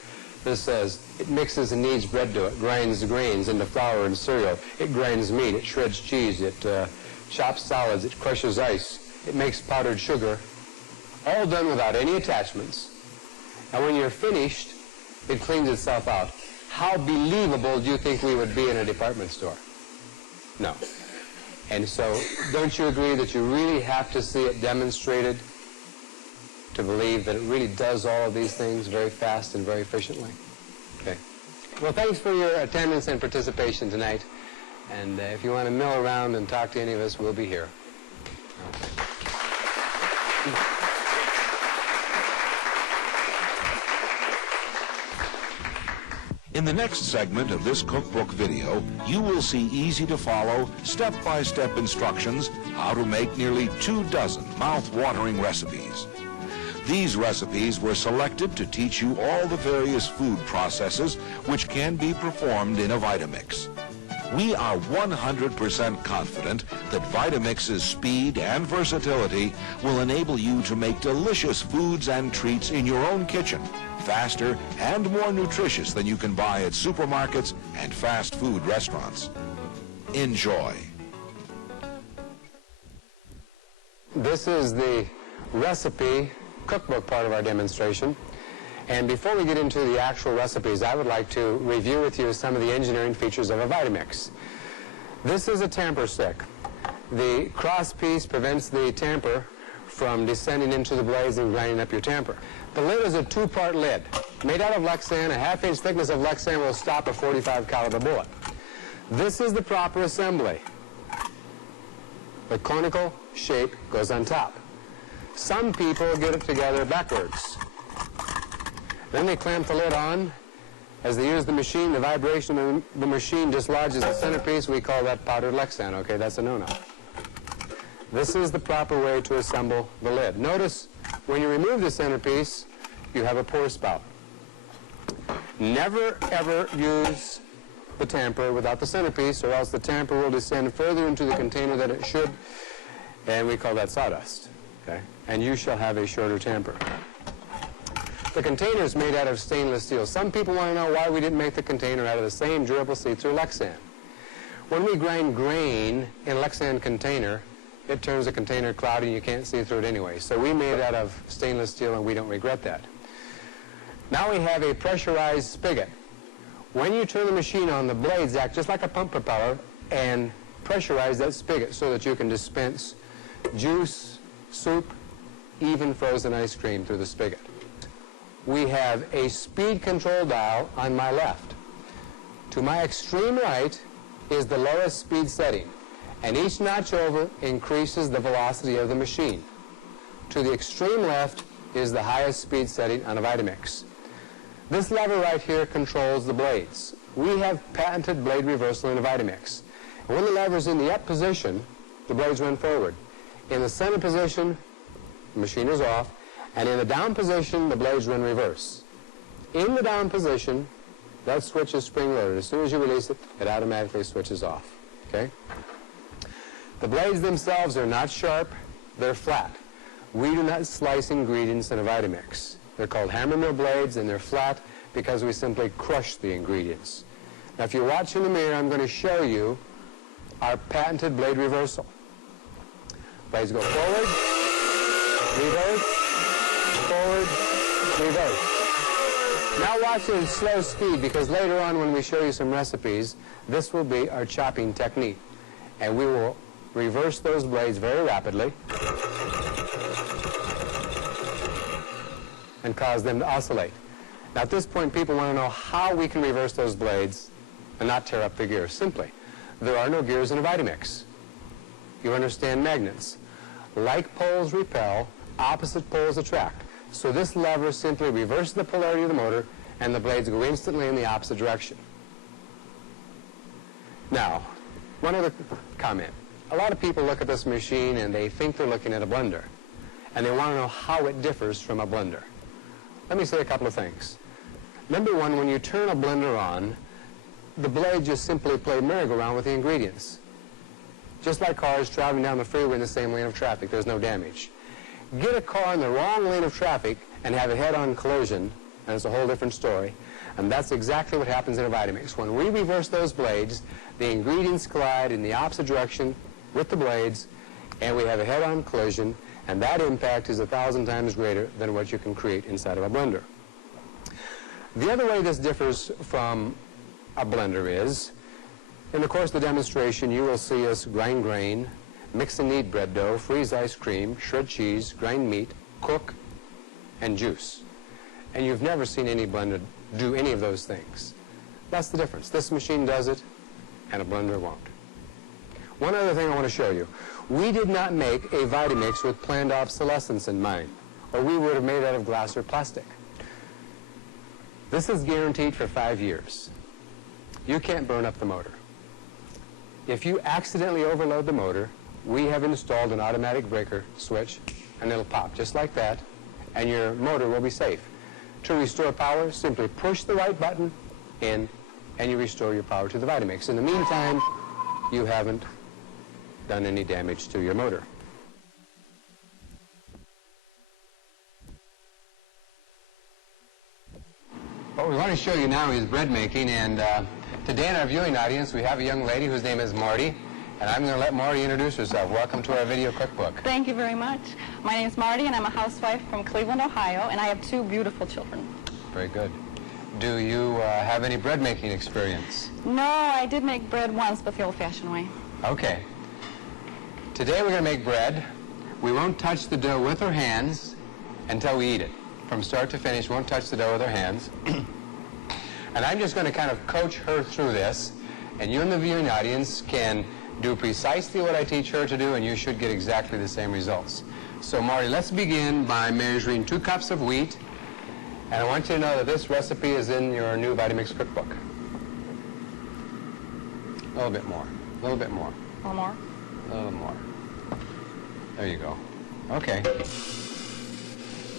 that says it mixes and kneads bread dough, it grinds the grains into flour and cereal, it grinds meat, it shreds cheese, it chops solids, it crushes ice, it makes powdered sugar, all done without any attachments. And when you're finished, it cleans itself out. How believable do you think we would be in a department store? No. And so, don't you agree that you really have to see it demonstrated to believe that it really does all of these things very fast and very efficiently? Okay. Well, thanks for your attendance and participation tonight. And if you want to mill around and talk to any of us, we'll be here. Okay. In the next segment of this cookbook video, you will see easy-to-follow, step-by-step instructions how to make nearly 24 mouth-watering recipes. These recipes were selected to teach you all the various food processes which can be performed in a Vita-Mix. We are 100% confident that Vita-Mix's speed and versatility will enable you to make delicious foods and treats in your own kitchen, faster and more nutritious than you can buy at supermarkets and fast food restaurants. Enjoy. This is the recipe cookbook part of our demonstration. And before we get into the actual recipes, I would like to review with you some of the engineering features of a Vita-Mix. This is a tamper stick. The cross piece prevents the tamper from descending into the blades and grinding up your tamper. The lid is a two-part lid. Made out of Lexan, a half-inch thickness of Lexan will stop a .45 caliber bullet. This is the proper assembly. The conical shape goes on top. Some people get it together backwards. Then they clamp the lid on. As they use the machine, the vibration of the machine dislodges the centerpiece. We call that powdered Lexan. Okay, that's a no-no. This is the proper way to assemble the lid. Notice when you remove the centerpiece, you have a pour spout. Never, ever use the tamper without the centerpiece, or else the tamper will descend further into the container than it should, and we call that sawdust. Okay? And you shall have a shorter tamper. The container is made out of stainless steel. Some people want to know why we didn't make the container out of the same durable see-through Lexan. When we grind grain in a Lexan container, it turns the container cloudy and you can't see through it anyway. So we made it out of stainless steel, and we don't regret that. Now we have a pressurized spigot. When you turn the machine on, the blades act just like a pump propeller and pressurize that spigot so that you can dispense juice, soup, even frozen ice cream through the spigot. We have a speed control dial on my left. To my extreme right is the lowest speed setting, and each notch over increases the velocity of the machine. To the extreme left is the highest speed setting on a Vita-Mix. This lever right here controls the blades. We have patented blade reversal in a Vita-Mix. And when the lever is in the up position, the blades run forward. In the center position, the machine is off, and in the down position, the blades run reverse. In the down position, that switch is spring-loaded. As soon as you release it, it automatically switches off. Okay? The blades themselves are not sharp, they're flat. We do not slice ingredients in a Vita-Mix. They're called hammer mill blades, and they're flat because we simply crush the ingredients. Now, if you watch in the mirror, I'm going to show you our patented blade reversal. Blades go forward, reverse, forward, reverse. Now watch it in slow speed, because later on when we show you some recipes, this will be our chopping technique. And we will reverse those blades very rapidly and cause them to oscillate. Now at this point, people want to know how we can reverse those blades and not tear up the gears. Simply, there are no gears in a Vita-Mix. You understand magnets. Like poles repel, opposite poles attract. So this lever simply reverses the polarity of the motor, and the blades go instantly in the opposite direction. Now, one other comment. A lot of people look at this machine and they think they're looking at a blender, and they want to know how it differs from a blender. Let me say a couple of things. Number one, when you turn a blender on, the blades just simply play merry-go-round with the ingredients. Just like cars traveling down the freeway in the same lane of traffic, there's no damage. Get a car in the wrong lane of traffic and have a head-on collision, and it's a whole different story. And that's exactly what happens in a Vita-Mix. When we reverse those blades, the ingredients collide in the opposite direction with the blades, and we have a head-on collision, and that impact is 1,000 times greater than what you can create inside of a blender. The other way this differs from a blender is, in the course of the demonstration, you will see us grind grain, mix and knead bread dough, freeze ice cream, shred cheese, grind meat, cook, and juice. And you've never seen any blender do any of those things. That's the difference. This machine does it, and a blender won't. One other thing I want to show you. We did not make a Vita-Mix with planned obsolescence in mind, or we would have made it out of glass or plastic. This is guaranteed for 5 years. You can't burn up the motor. If you accidentally overload the motor, we have installed an automatic breaker switch, and it'll pop just like that, and your motor will be safe. To restore power, simply push the right button in, and you restore your power to the Vita-Mix. In the meantime, you haven't done any damage to your motor. What we want to show you now is bread making, and today in our viewing audience we have a young lady whose name is Marty, and I'm going to let Marty introduce herself. Welcome to our video cookbook. Thank you very much. My name is Marty, and I'm a housewife from Cleveland, Ohio, and I have 2 beautiful children. Very good. Do you have any bread making experience? No, I did make bread once, but the old-fashioned way. Okay. Today we're going to make bread. We won't touch the dough with our hands until we eat it. From start to finish, we won't touch the dough with our hands. And I'm just going to kind of coach her through this, and you in the viewing audience can do precisely what I teach her to do, and you should get exactly the same results. So, Marty, let's begin by measuring 2 cups of wheat, and I want you to know that this recipe is in your new Vita-Mix Cookbook. A little bit more, a little bit more. A little more. A little more. There you go. Okay.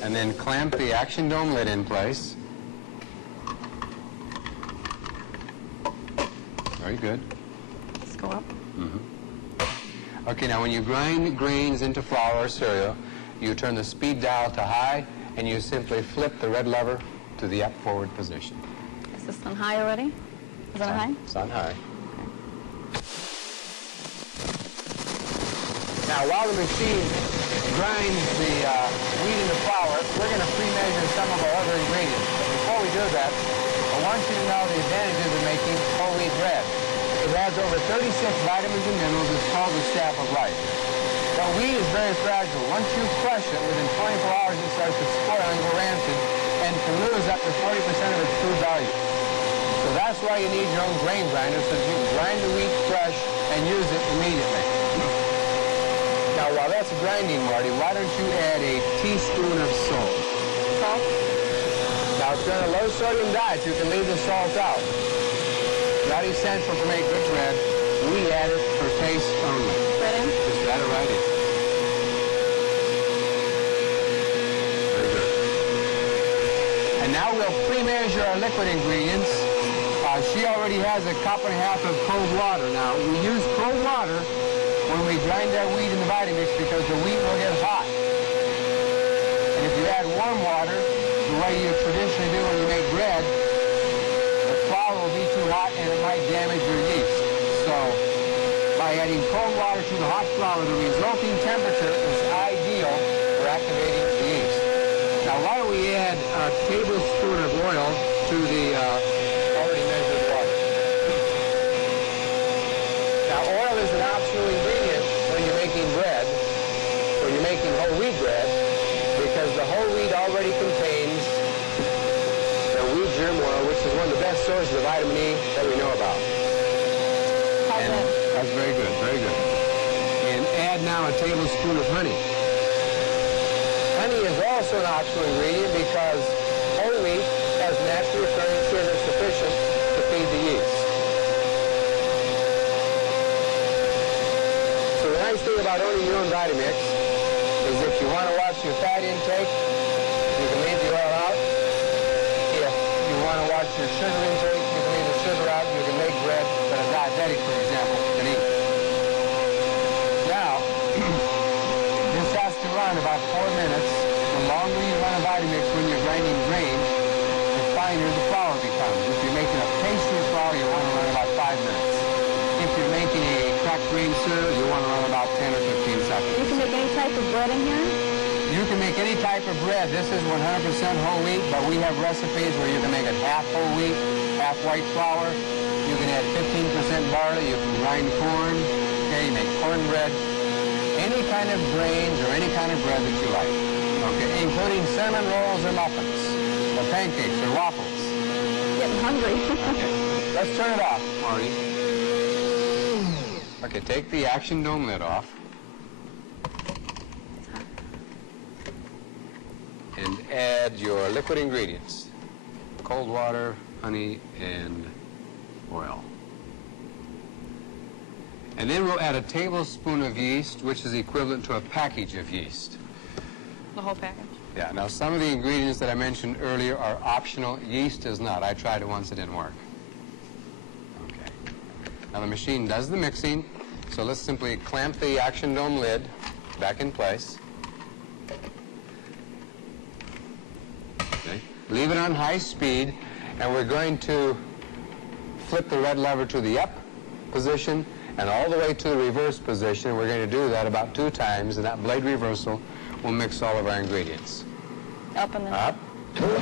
And then clamp the action dome lid in place. Very good. Let's go up. Okay, now when you grind grains into flour or cereal, you turn the speed dial to high, and you simply flip the red lever to the up forward position. Is this on high already? Is that on high? It's on high. Now, while the machine grinds the wheat into flour, we're going to pre-measure some of our other ingredients. But before we do that, I want you to know the advantages of making whole wheat bread. It has over 36 vitamins and minerals. It's called the staff of life. But wheat is very fragile. Once you crush it, within 24 hours it starts to spoil and go rancid and can lose up to 40% of its food value. So that's why you need your own grain grinder, so that you can grind the wheat fresh and use it immediately. Now, while that's grinding, Marty, why don't you add a teaspoon of salt? Salt? Now, if you're on a low-sodium diet, you can leave the salt out. Not essential to make good bread. We add it for taste only. Right in? Just add it right in. Very good. And now we'll pre-measure our liquid ingredients. She already has a cup and a half of cold water. Now, we use cold water when we grind our wheat in the Vita-Mix because the wheat will get hot. And if you add warm water, the way you traditionally do when you make bread, the flour will be too hot and it might damage your yeast. So, by adding cold water to the hot flour, the resulting temperature is ideal for activating the yeast. Now, why don't we add a tablespoon of oil to the already measured water? Now, oil is an optional ingredient when you're making bread, or you're making whole wheat bread, because the whole wheat already contains the wheat germ oil, which is one of the best sources of vitamin E that we know about. How's that? That's very good, very good. And add now a tablespoon of honey. Honey is also an optional ingredient because whole wheat has naturally occurring sugar sufficient to feed the yeast. So the nice thing about owning your own Vita-Mix is if you want to watch your fat intake, you can leave the oil out. If you want to watch your sugar intake, you can leave the sugar out. You can make bread that a diabetic, for example, can eat. Now, this has to run about 4 minutes. The longer you run a Vita-Mix when you're grinding grain, the finer the flour becomes. If you're making a pastry flour, you want to run about 5 minutes. If you're making a cracked grain cereal, you want to run about 10 or 15 seconds. You can make any type of bread in here? You can make any type of bread. This is 100% whole wheat, but we have recipes where you can make it half whole wheat, half white flour. You can add 15% barley. You can grind corn. Okay, you make cornbread. Any kind of grains or any kind of bread that you like. Okay, including cinnamon rolls or muffins, or pancakes or waffles. Getting hungry. Okay, let's turn it off, Marty. Okay, take the action dome lid off. And add your liquid ingredients. Cold water, honey, and oil. And then we'll add a tablespoon of yeast, which is equivalent to a package of yeast. The whole package. Yeah, now some of the ingredients that I mentioned earlier are optional. Yeast is not. I tried it once, it didn't work. Okay. Now the machine does the mixing, so let's simply clamp the action dome lid back in place. Okay. Leave it on high speed, and we're going to flip the red lever to the up position and all the way to the reverse position. We're going to do that about 2 times, and that blade reversal will mix all of our ingredients. Up and then Up, down, up,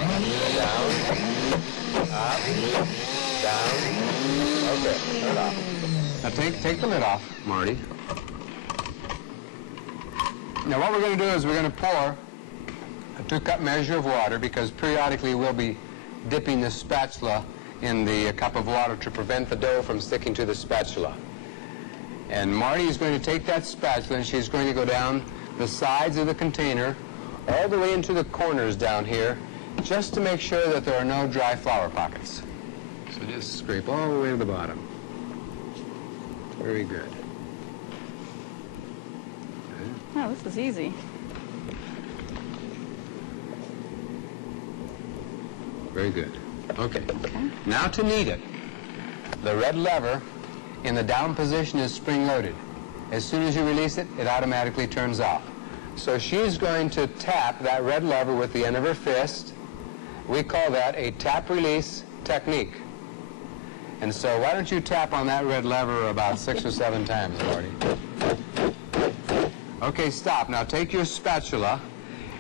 down. Okay, turn it off. Now take the lid off, Marty. Now what we're going to do is we're going to pour a 2-cup measure of water, because periodically we'll be dipping the spatula in the cup of water to prevent the dough from sticking to the spatula. And Marty is going to take that spatula and she's going to go down the sides of the container all the way into the corners down here, just to make sure that there are no dry flour pockets. So just scrape all the way to the bottom. Very good. Oh, this is easy. Very good. Okay. Now to knead it. The red lever in the down position is spring-loaded. As soon as you release it, it automatically turns off. So she's going to tap that red lever with the end of her fist. We call that a tap-release technique. And so why don't you tap on that red lever about 6 or 7 times, Marty? Okay, stop. Now take your spatula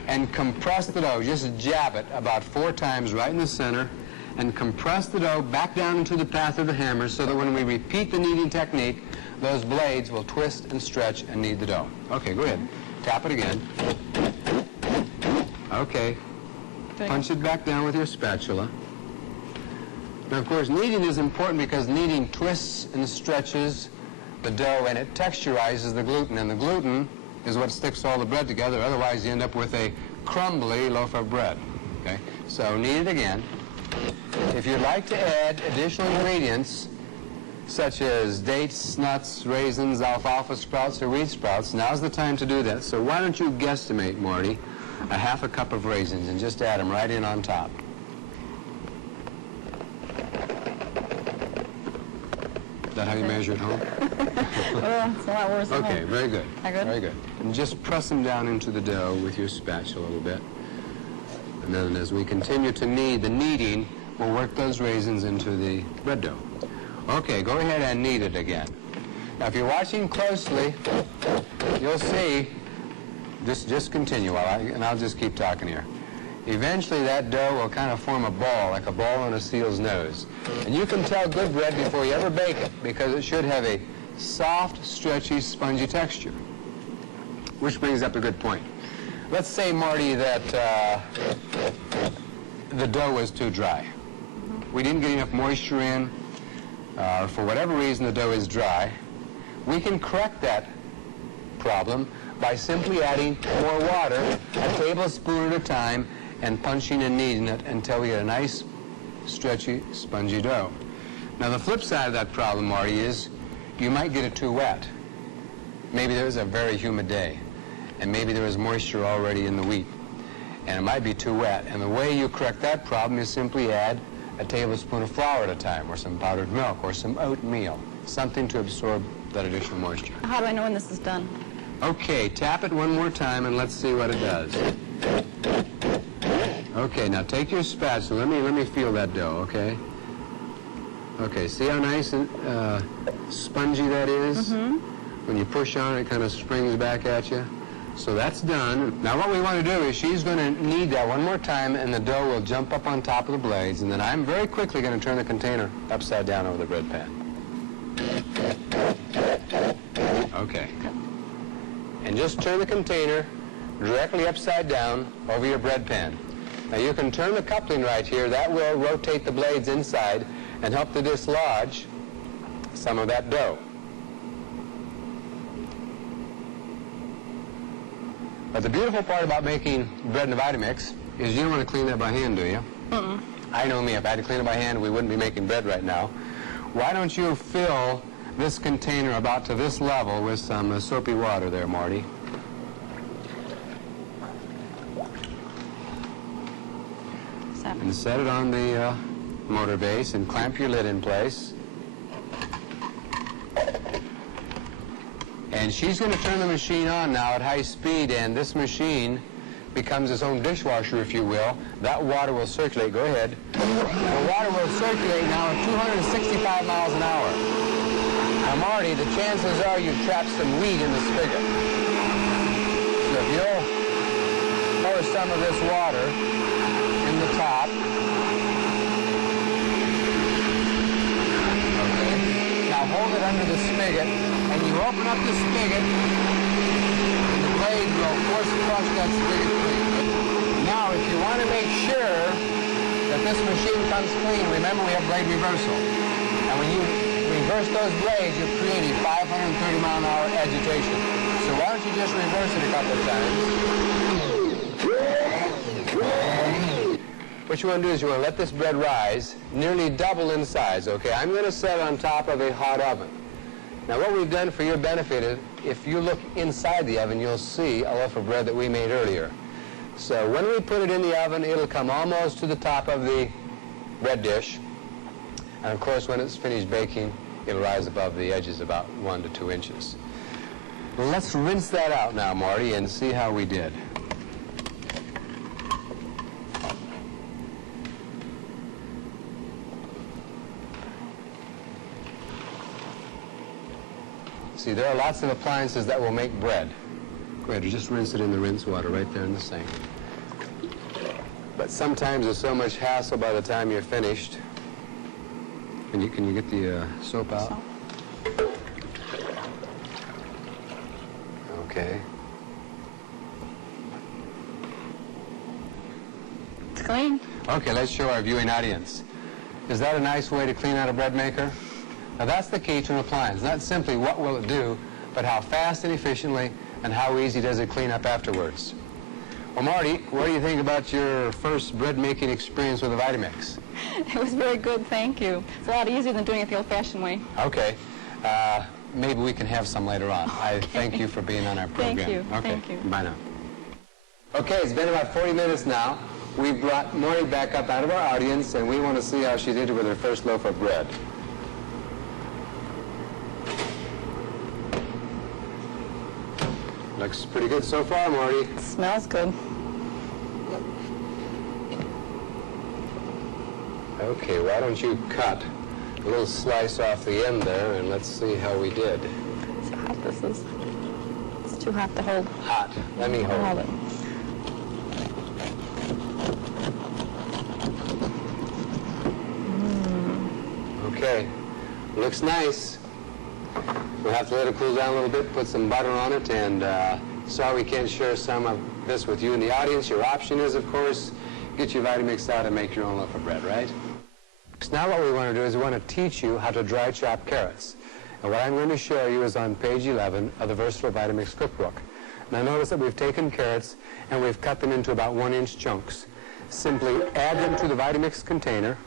and compress the dough. Just jab it about 4 times right in the center, and compress the dough back down into the path of the hammer, so that when we repeat the kneading technique, those blades will twist and stretch and knead the dough. Okay, go ahead. Tap it again. Okay. Punch it back down with your spatula. Now, of course, kneading is important because kneading twists and stretches the dough, and it texturizes the gluten, and the gluten is what sticks all the bread together. Otherwise, you end up with a crumbly loaf of bread. Okay? So knead it again. If you'd like to add additional ingredients, such as dates, nuts, raisins, alfalfa sprouts, or wheat sprouts, now's the time to do that. So why don't you guesstimate, Marty, a 1/2 cup of raisins and just add them right in on top. Is that how you measure at home? Well, it's a lot worse at Okay, home. very good. That good? Very good. And just press them down into the dough with your spatula a little bit. And then as we continue to knead, the kneading will work those raisins into the bread dough. Okay, go ahead and knead it again. Now, if you're watching closely, you'll see, just continue, and I'll just keep talking here. Eventually, that dough will kind of form a ball, like a ball on a seal's nose. And you can tell good bread before you ever bake it, because it should have a soft, stretchy, spongy texture. Which brings up a good point. Let's say, Marty, that the dough was too dry. We didn't get enough moisture in. For whatever reason, the dough is dry. We can correct that problem by simply adding more water, a tablespoon at a time, and punching and kneading it until we get a nice, stretchy, spongy dough. Now, the flip side of that problem, Marty, is you might get it too wet. Maybe there was a very humid day, and maybe there was moisture already in the wheat, and it might be too wet. And the way you correct that problem is simply add a tablespoon of flour at a time, or some powdered milk, or some oatmeal, something to absorb that additional moisture. How do I know when this is done? Okay, tap it one more time and let's see what it does. Okay, now take your spatula. Let me feel that dough, okay? Okay, see how nice and spongy that is? Mm-hmm. When you push on it, it kind of springs back at you. So that's done. Now what we want to do is she's going to knead that one more time, and the dough will jump up on top of the blades, and then I'm very quickly going to turn the container upside down over the bread pan. Okay. And just turn the container directly upside down over your bread pan. Now you can turn the coupling right here. That will rotate the blades inside and help to dislodge some of that dough. But the beautiful part about making bread in a Vita-Mix is you don't want to clean that by hand, do you? Mm-mm. I know me. If I had to clean it by hand, we wouldn't be making bread right now. Why don't you fill this container about to this level with some soapy water there, Marty? And set it on the motor base and clamp your lid in place. And she's going to turn the machine on now at high speed, and this machine becomes its own dishwasher, if you will. That water will circulate. Go ahead. The water will circulate now at 265 miles an hour. Now, Marty, the chances are you've trapped some wheat in the spigot. So if you'll pour some of this water in the top. Okay. Now hold it under the spigot, and you open up the spigot, and the blades will force flush that spigot clean. Now, if you want to make sure that this machine comes clean, remember we have blade reversal. And when you reverse those blades, you create a 530-mile-an-hour agitation. So why don't you just reverse it a couple of times? What you want to do is you want to let this bread rise nearly double in size, okay? I'm going to set it on top of a hot oven. Now what we've done for your benefit is, if you look inside the oven, you'll see a loaf of bread that we made earlier. So when we put it in the oven, it'll come almost to the top of the bread dish. And of course, when it's finished baking, it'll rise above the edges about 1 to 2 inches. Well, let's rinse that out now, Marty, and see how we did. See, there are lots of appliances that will make bread. Go ahead, just rinse it in the rinse water right there in the sink. But sometimes there's so much hassle by the time you're finished. Can you get the soap out? Okay. It's clean. Okay, let's show our viewing audience. Is that a nice way to clean out a bread maker? Now that's the key to an appliance. Not simply what will it do, but how fast and efficiently and how easy does it clean up afterwards. Well, Marty, what do you think about your first bread making experience with a Vita-Mix? It was very good, thank you. It's a lot easier than doing it the old-fashioned way. Okay. Maybe we can have some later on. I thank you for being on our program. Thank you. Okay. Thank you. Bye now. Okay, it's been about 40 minutes now. We've brought Marty back up out of our audience, and we want to see how she did with her first loaf of bread. Looks pretty good so far, Marty. It smells good. Okay, why don't you cut a little slice off the end there, and let's see how we did. See how hot this is. It's too hot to hold. Hot. Let me hold. Hold it. Okay, looks nice. We'll have to let it cool down a little bit, put some butter on it, and sorry we can't share some of this with you in the audience. Your option is, of course, get your Vita-Mix out and make your own loaf of bread, right? Now what we want to do is we want to teach you how to dry chop carrots. And what I'm going to show you is on page 11 of the Versatile Vita-Mix Cookbook. Now notice that we've taken carrots and we've cut them into about 1-inch chunks. Simply add them to the Vita-Mix container,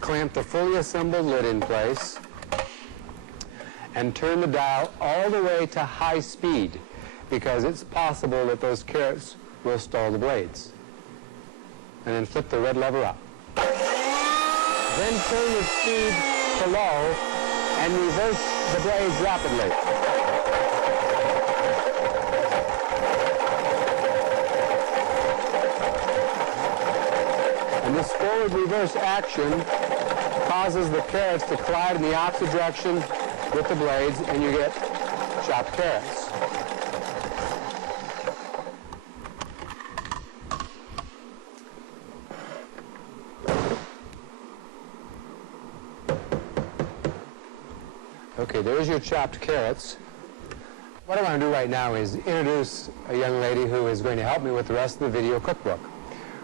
clamp the fully assembled lid in place, and turn the dial all the way to high speed, because it's possible that those carrots will stall the blades. And then flip the red lever up. Then turn the speed to low and reverse the blades rapidly. And this forward reverse action causes the carrots to collide in the opposite direction with the blades, and you get chopped carrots. Okay, there's your chopped carrots. What I want to do right now is introduce a young lady who is going to help me with the rest of the video cookbook.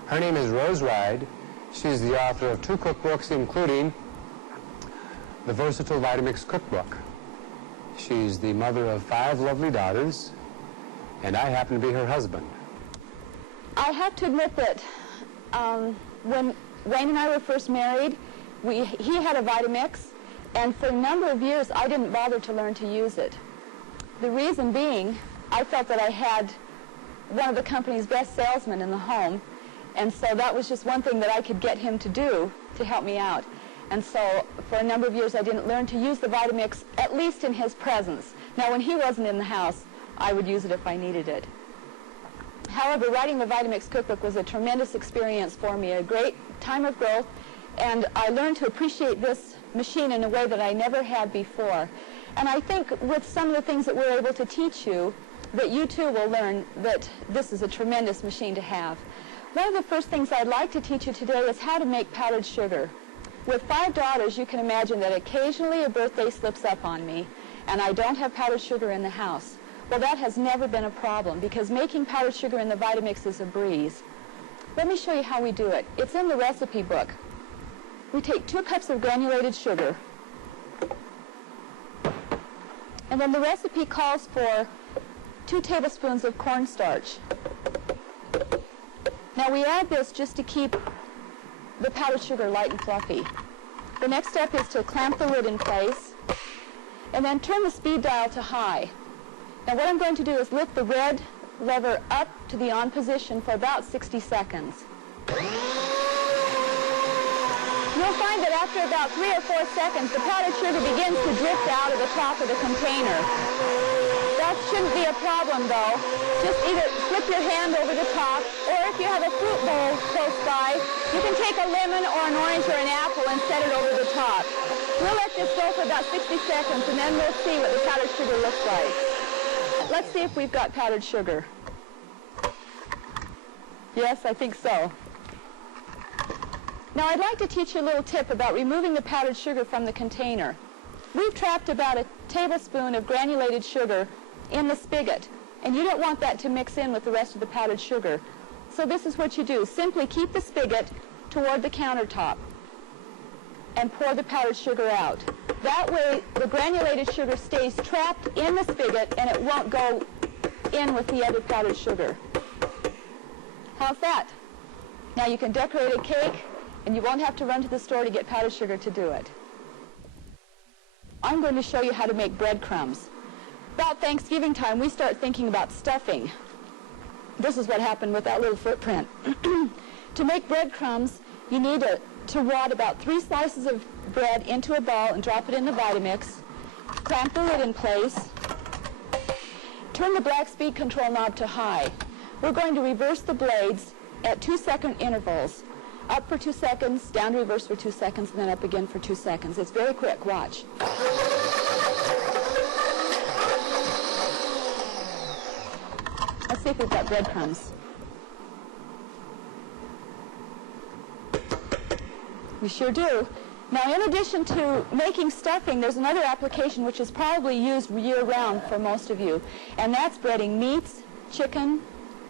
Her name is Rose Ride. She's the author of 2 cookbooks, including the Versatile Vita-Mix Cookbook. She's the mother of 5 lovely daughters, and I happen to be her husband. I have to admit that when Wayne and I were first married, he had a Vita-Mix, and for a number of years I didn't bother to learn to use it. The reason being, I felt that I had one of the company's best salesmen in the home, and so that was just one thing that I could get him to do to help me out. And so for a number of years I didn't learn to use the Vita-Mix, at least in his presence. Now when he wasn't in the house, I would use it if I needed it. However, writing the Vita-Mix Cookbook was a tremendous experience for me, a great time of growth, and I learned to appreciate this machine in a way that I never had before. And I think with some of the things that we're able to teach you, that you too will learn that this is a tremendous machine to have. One of the first things I'd like to teach you today is how to make powdered sugar. With 5 daughters, you can imagine that occasionally a birthday slips up on me, and I don't have powdered sugar in the house. Well, that has never been a problem because making powdered sugar in the Vita-Mix is a breeze. Let me show you how we do it. It's in the recipe book. We take 2 cups of granulated sugar, and then the recipe calls for 2 tablespoons of cornstarch. Now we add this just to keep the powdered sugar light and fluffy. The next step is to clamp the lid in place and then turn the speed dial to high. Now what I'm going to do is lift the red lever up to the on position for about 60 seconds. You'll find that after about 3 or 4 seconds, the powdered sugar begins to drift out of the top of the container. That shouldn't be a problem, though. Just either flip your hand over the top, or if you have a fruit bowl close by, you can take a lemon or an orange or an apple and set it over the top. We'll let this go for about 60 seconds, and then we'll see what the powdered sugar looks like. Let's see if we've got powdered sugar. Yes, I think so. Now, I'd like to teach you a little tip about removing the powdered sugar from the container. We've trapped about a tablespoon of granulated sugar in the spigot, and you don't want that to mix in with the rest of the powdered sugar. So this is what you do. Simply keep the spigot toward the countertop and pour the powdered sugar out. That way, the granulated sugar stays trapped in the spigot, and it won't go in with the other powdered sugar. How's that? Now, you can decorate a cake, and you won't have to run to the store to get powdered sugar to do it. I'm going to show you how to make breadcrumbs. About Thanksgiving time, we start thinking about stuffing. This is what happened with that little footprint. To make breadcrumbs, you need to wad about 3 slices of bread into a ball and drop it in the Vita-Mix. Clamp the lid in place. Turn the black speed control knob to high. We're going to reverse the blades at 2-second intervals. Up for 2 seconds, down to reverse for 2 seconds, and then up again for 2 seconds. It's very quick. Watch. Let's see if we've got breadcrumbs. We sure do. Now, in addition to making stuffing, there's another application which is probably used year-round for most of you, and that's breading meats, chicken,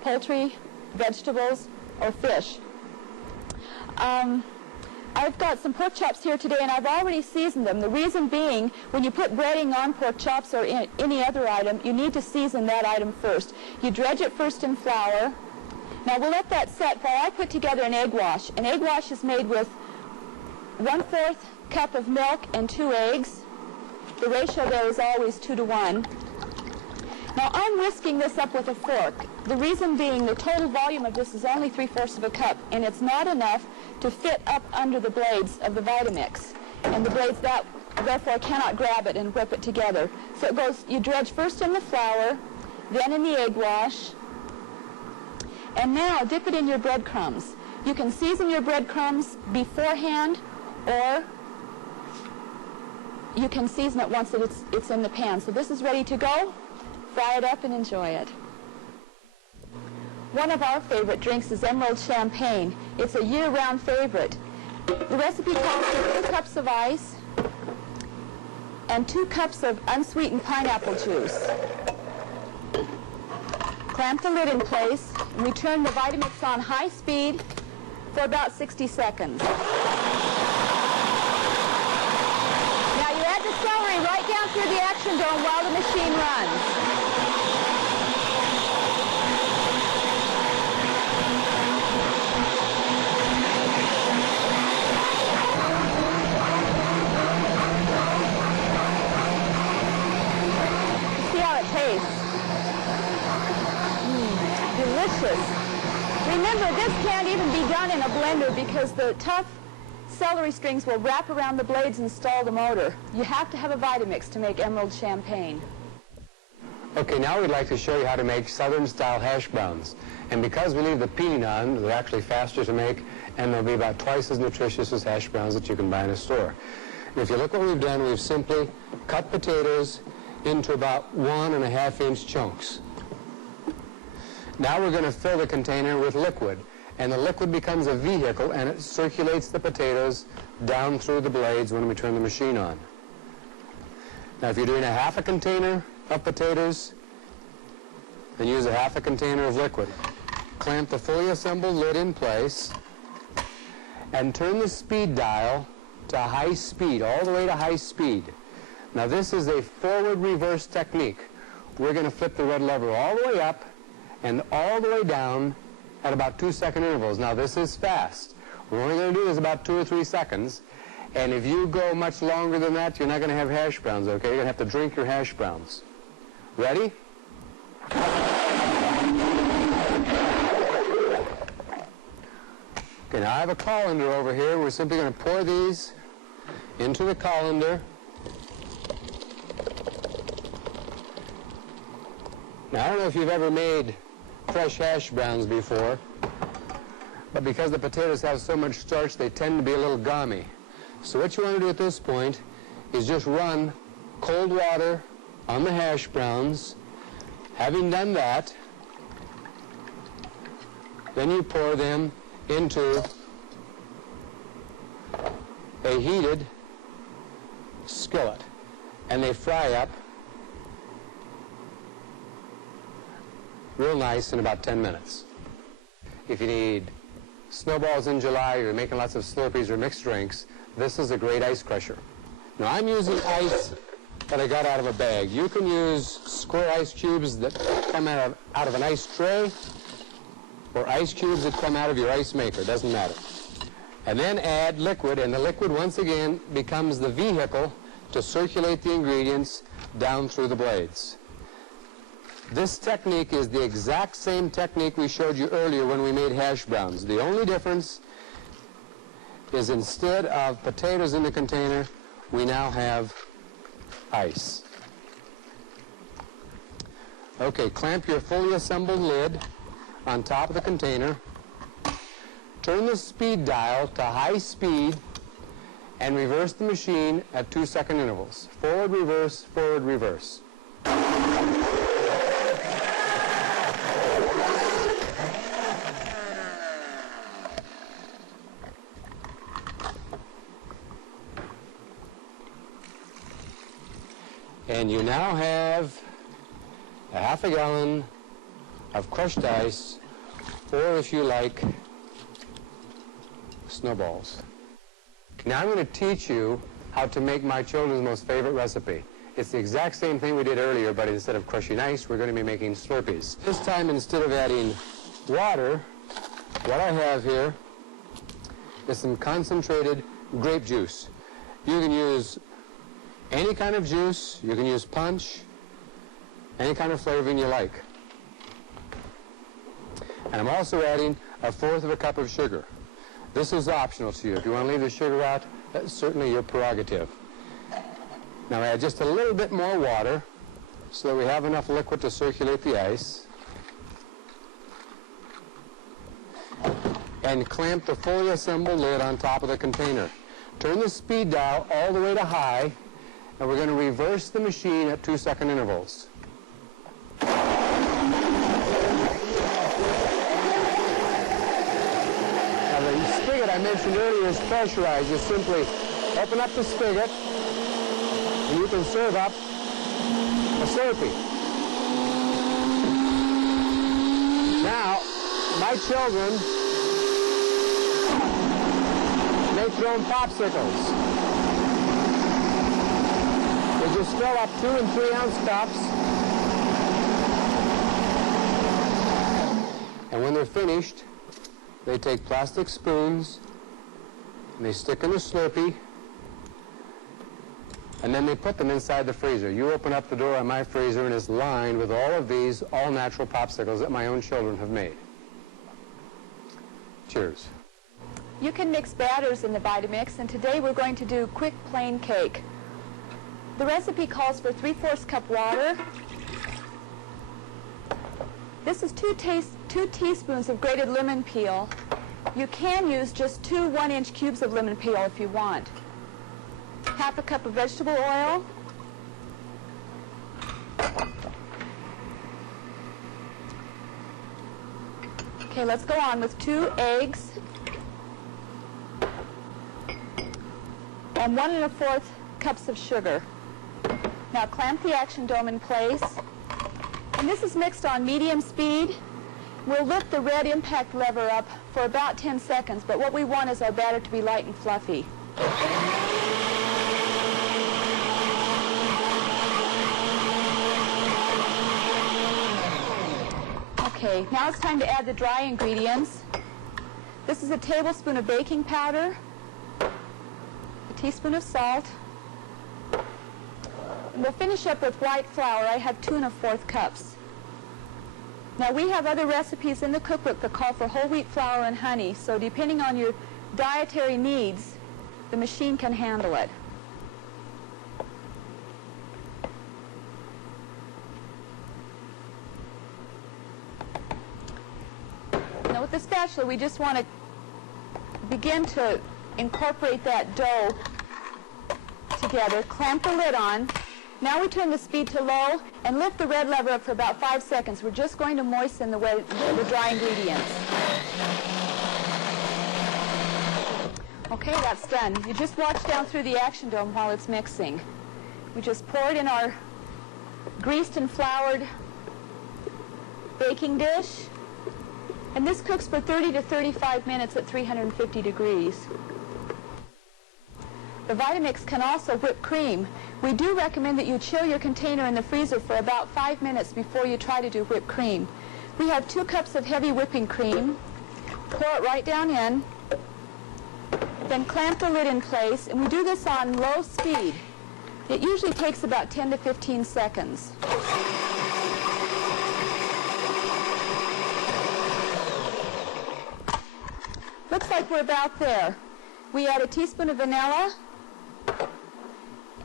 poultry, vegetables, or fish. I've got some pork chops here today, and I've already seasoned them. The reason being, when you put breading on pork chops or any other item, you need to season that item first. You dredge it first in flour. Now, we'll let that set while I put together an egg wash. An egg wash is made with 1/4 cup of milk and 2 eggs. The ratio there is always 2 to 1. Now, I'm whisking this up with a fork. The reason being, the total volume of this is only 3/4 of a cup, and it's not enough to fit up under the blades of the Vita-Mix. And the blades, therefore, cannot grab it and whip it together. So it goes, you dredge first in the flour, then in the egg wash, and now dip it in your breadcrumbs. You can season your breadcrumbs beforehand, or you can season it once it's in the pan. So this is ready to go. Fry it up and enjoy it. One of our favorite drinks is Emerald Champagne. It's a year-round favorite. The recipe calls for 2 cups of ice and 2 cups of unsweetened pineapple juice. Clamp the lid in place, and we turn the Vita-Mix on high speed for about 60 seconds. Now you add the celery right down through the action dome while the machine runs. Delicious. Remember, this can't even be done in a blender because the tough celery strings will wrap around the blades and stall the motor. You have to have a Vita-Mix to make Emerald Champagne. Okay, now we'd like to show you how to make Southern-style hash browns. And because we leave the peeling on, they're actually faster to make, and they'll be about twice as nutritious as hash browns that you can buy in a store. And if you look what we've done, we've simply cut potatoes into about 1.5-inch chunks. Now we're going to fill the container with liquid, and the liquid becomes a vehicle, and it circulates the potatoes down through the blades when we turn the machine on. Now if you're doing a 1/2 container of potatoes, and use a half a container of liquid. Clamp the fully assembled lid in place and turn the speed dial to high speed, all the way to high speed. Now this is a forward-reverse technique. We're going to flip the red lever all the way up and all the way down at about 2-second intervals. Now this is fast. We're only going to do this about 2 or 3 seconds. And if you go much longer than that, you're not going to have hash browns, okay? You're going to have to drink your hash browns. Ready? Okay, now I have a colander over here. We're simply going to pour these into the colander. Now, I don't know if you've ever made fresh hash browns before, but because the potatoes have so much starch, they tend to be a little gummy. So what you want to do at this point is just run cold water on the hash browns. Having done that, then you pour them into a heated skillet, and they fry up real nice in about 10 minutes. If you need snowballs in July, or you're making lots of Slurpees or mixed drinks, this is a great ice crusher. Now I'm using ice that I got out of a bag. You can use square ice cubes that come out of an ice tray, or ice cubes that come out of your ice maker, doesn't matter. And then add liquid, and the liquid once again becomes the vehicle to circulate the ingredients down through the blades. This technique is the exact same technique we showed you earlier when we made hash browns. The only difference is instead of potatoes in the container, we now have ice. Okay, clamp your fully assembled lid on top of the container. Turn the speed dial to high speed and reverse the machine at 2-second intervals. Forward, reverse, forward, reverse. And you now have a half a gallon of crushed ice, or if you like, snowballs. Now I'm going to teach you how to make my children's most favorite recipe. It's the exact same thing we did earlier, but instead of crushing ice, we're going to be making Slurpees. This time, instead of adding water, what I have here is some concentrated grape juice. You can use any kind of juice, you can use punch, any kind of flavoring you like. And I'm also adding 1/4 cup of sugar. This is optional to you. If you want to leave the sugar out, that's certainly your prerogative. Now add just a little bit more water so that we have enough liquid to circulate the ice. And clamp the fully assembled lid on top of the container. Turn the speed dial all the way to high, and we're going to reverse the machine at 2-second intervals. Now the spigot I mentioned earlier is pressurized. You simply open up the spigot, and you can serve up a Slurpee. Now, my children make their own popsicles. They just fill up 2 and 3 ounce cups, and when they're finished, they take plastic spoons and they stick in the Slurpee, and then they put them inside the freezer. You open up the door on my freezer, and it's lined with all of these all-natural popsicles that my own children have made. Cheers. You can mix batters in the Vita-Mix, and today we're going to do quick plain cake. The recipe calls for 3/4 cup water. This is 2 teaspoons of grated lemon peel. You can use just 2 1-inch cubes of lemon peel if you want. 1/2 cup of vegetable oil. Okay, let's go on with 2 eggs. And 1 1/4 cups of sugar. Now clamp the action dome in place And this is mixed on medium speed. We'll lift the red impact lever up for about 10 seconds, but what we want is our batter to be light and fluffy. Okay, now it's time to add the dry ingredients. This is a tablespoon of baking powder, a teaspoon of salt, and we'll finish up with white flour. I have 2 1/4 cups. Now we have other recipes in the cookbook that call for whole wheat flour and honey, so depending on your dietary needs, the machine can handle it. Now with the spatula, we just want to begin to incorporate that dough together. Clamp the lid on. Now we turn the speed to low and lift the red lever up for about 5 seconds. We're just going to moisten the dry ingredients. Okay, that's done. You just watch down through the action dome while it's mixing. We just pour it in our greased and floured baking dish. And this cooks for 30 to 35 minutes at 350 degrees. The Vita-Mix can also whip cream. We do recommend that you chill your container in the freezer for about 5 minutes before you try to do whipped cream. We have 2 cups of heavy whipping cream. Pour it right down in. Then clamp the lid in place, and we do this on low speed. It usually takes about 10 to 15 seconds. Looks like we're about there. We add a teaspoon of vanilla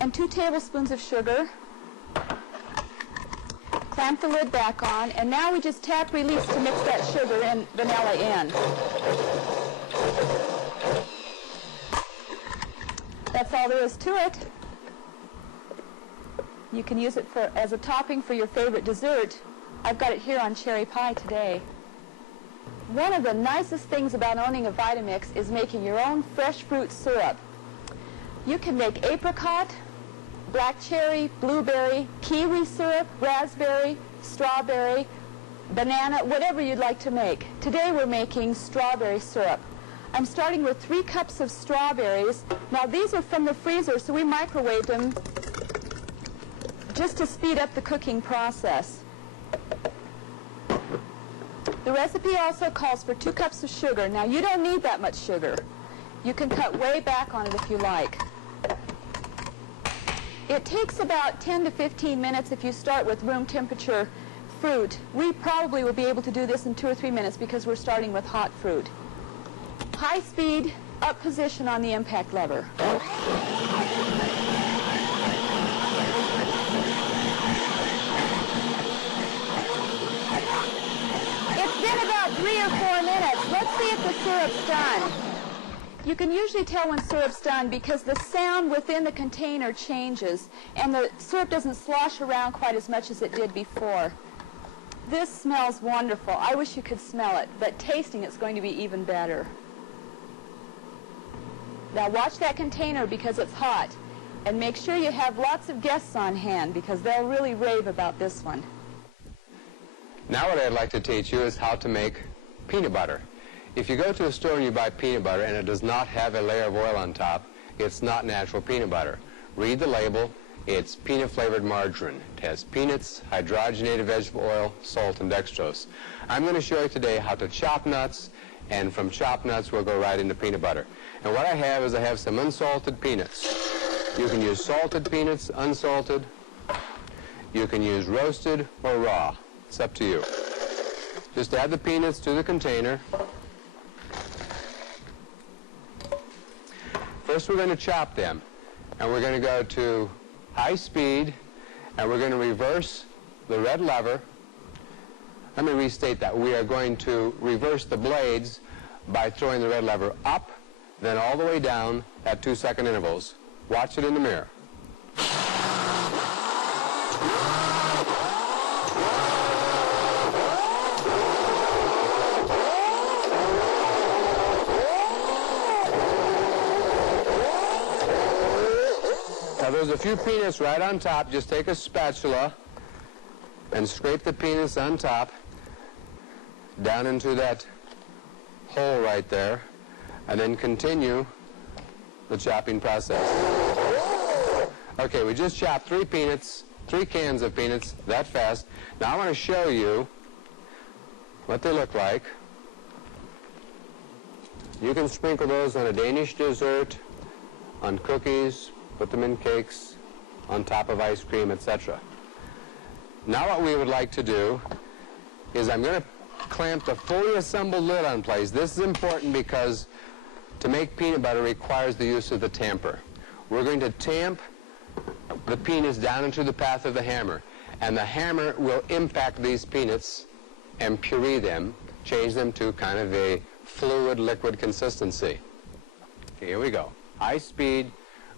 and 2 tablespoons of sugar. Clamp the lid back on, and now we just tap release to mix that sugar and vanilla in. That's all there is to it. You can use it as a topping for your favorite dessert. I've got it here on cherry pie today. One of the nicest things about owning a Vita-Mix is making your own fresh fruit syrup. You can make apricot, black cherry, blueberry, kiwi syrup, raspberry, strawberry, banana, whatever you'd like to make. Today we're making strawberry syrup. I'm starting with 3 cups of strawberries. Now these are from the freezer, so we microwaved them just to speed up the cooking process. The recipe also calls for 2 cups of sugar. Now you don't need that much sugar. You can cut way back on it if you like. It takes about 10 to 15 minutes if you start with room temperature fruit. We probably will be able to do this in 2 or 3 minutes because we're starting with hot fruit. High speed, up position on the impact lever. It's been about 3 or 4 minutes. Let's see if the syrup's done. You can usually tell when syrup's done because the sound within the container changes and the syrup doesn't slosh around quite as much as it did before. This smells wonderful. I wish you could smell it, but tasting it's going to be even better. Now watch that container because it's hot, and make sure you have lots of guests on hand because they'll really rave about this one. Now what I'd like to teach you is how to make peanut butter. If you go to a store and you buy peanut butter and it does not have a layer of oil on top, it's not natural peanut butter. Read the label. It's peanut-flavored margarine. It has peanuts, hydrogenated vegetable oil, salt, and dextrose. I'm going to show you today how to chop nuts, and from chopped nuts we'll go right into peanut butter. And what I have some unsalted peanuts. You can use salted peanuts, unsalted. You can use roasted or raw. It's up to you. Just add the peanuts to the container. First we're going to chop them, and we're going to go to high speed, and we're going to reverse the red lever. Let me restate that. We are going to reverse the blades by throwing the red lever up, then all the way down at 2-second intervals. Watch it in the mirror. Now there's a few peanuts right on top. Just take a spatula and scrape the peanuts on top down into that hole right there, and then continue the chopping process. Okay, we just chopped 3 cans of peanuts that fast. Now I want to show you what they look like. You can sprinkle those on a Danish dessert, on cookies, put them in cakes, on top of ice cream, etc. Now what we would like to do is I'm going to clamp the fully assembled lid on place. This is important because to make peanut butter requires the use of the tamper. We're going to tamp the peanuts down into the path of the hammer, and the hammer will impact these peanuts and puree them, change them to kind of a fluid liquid consistency. Okay, here we go. High speed,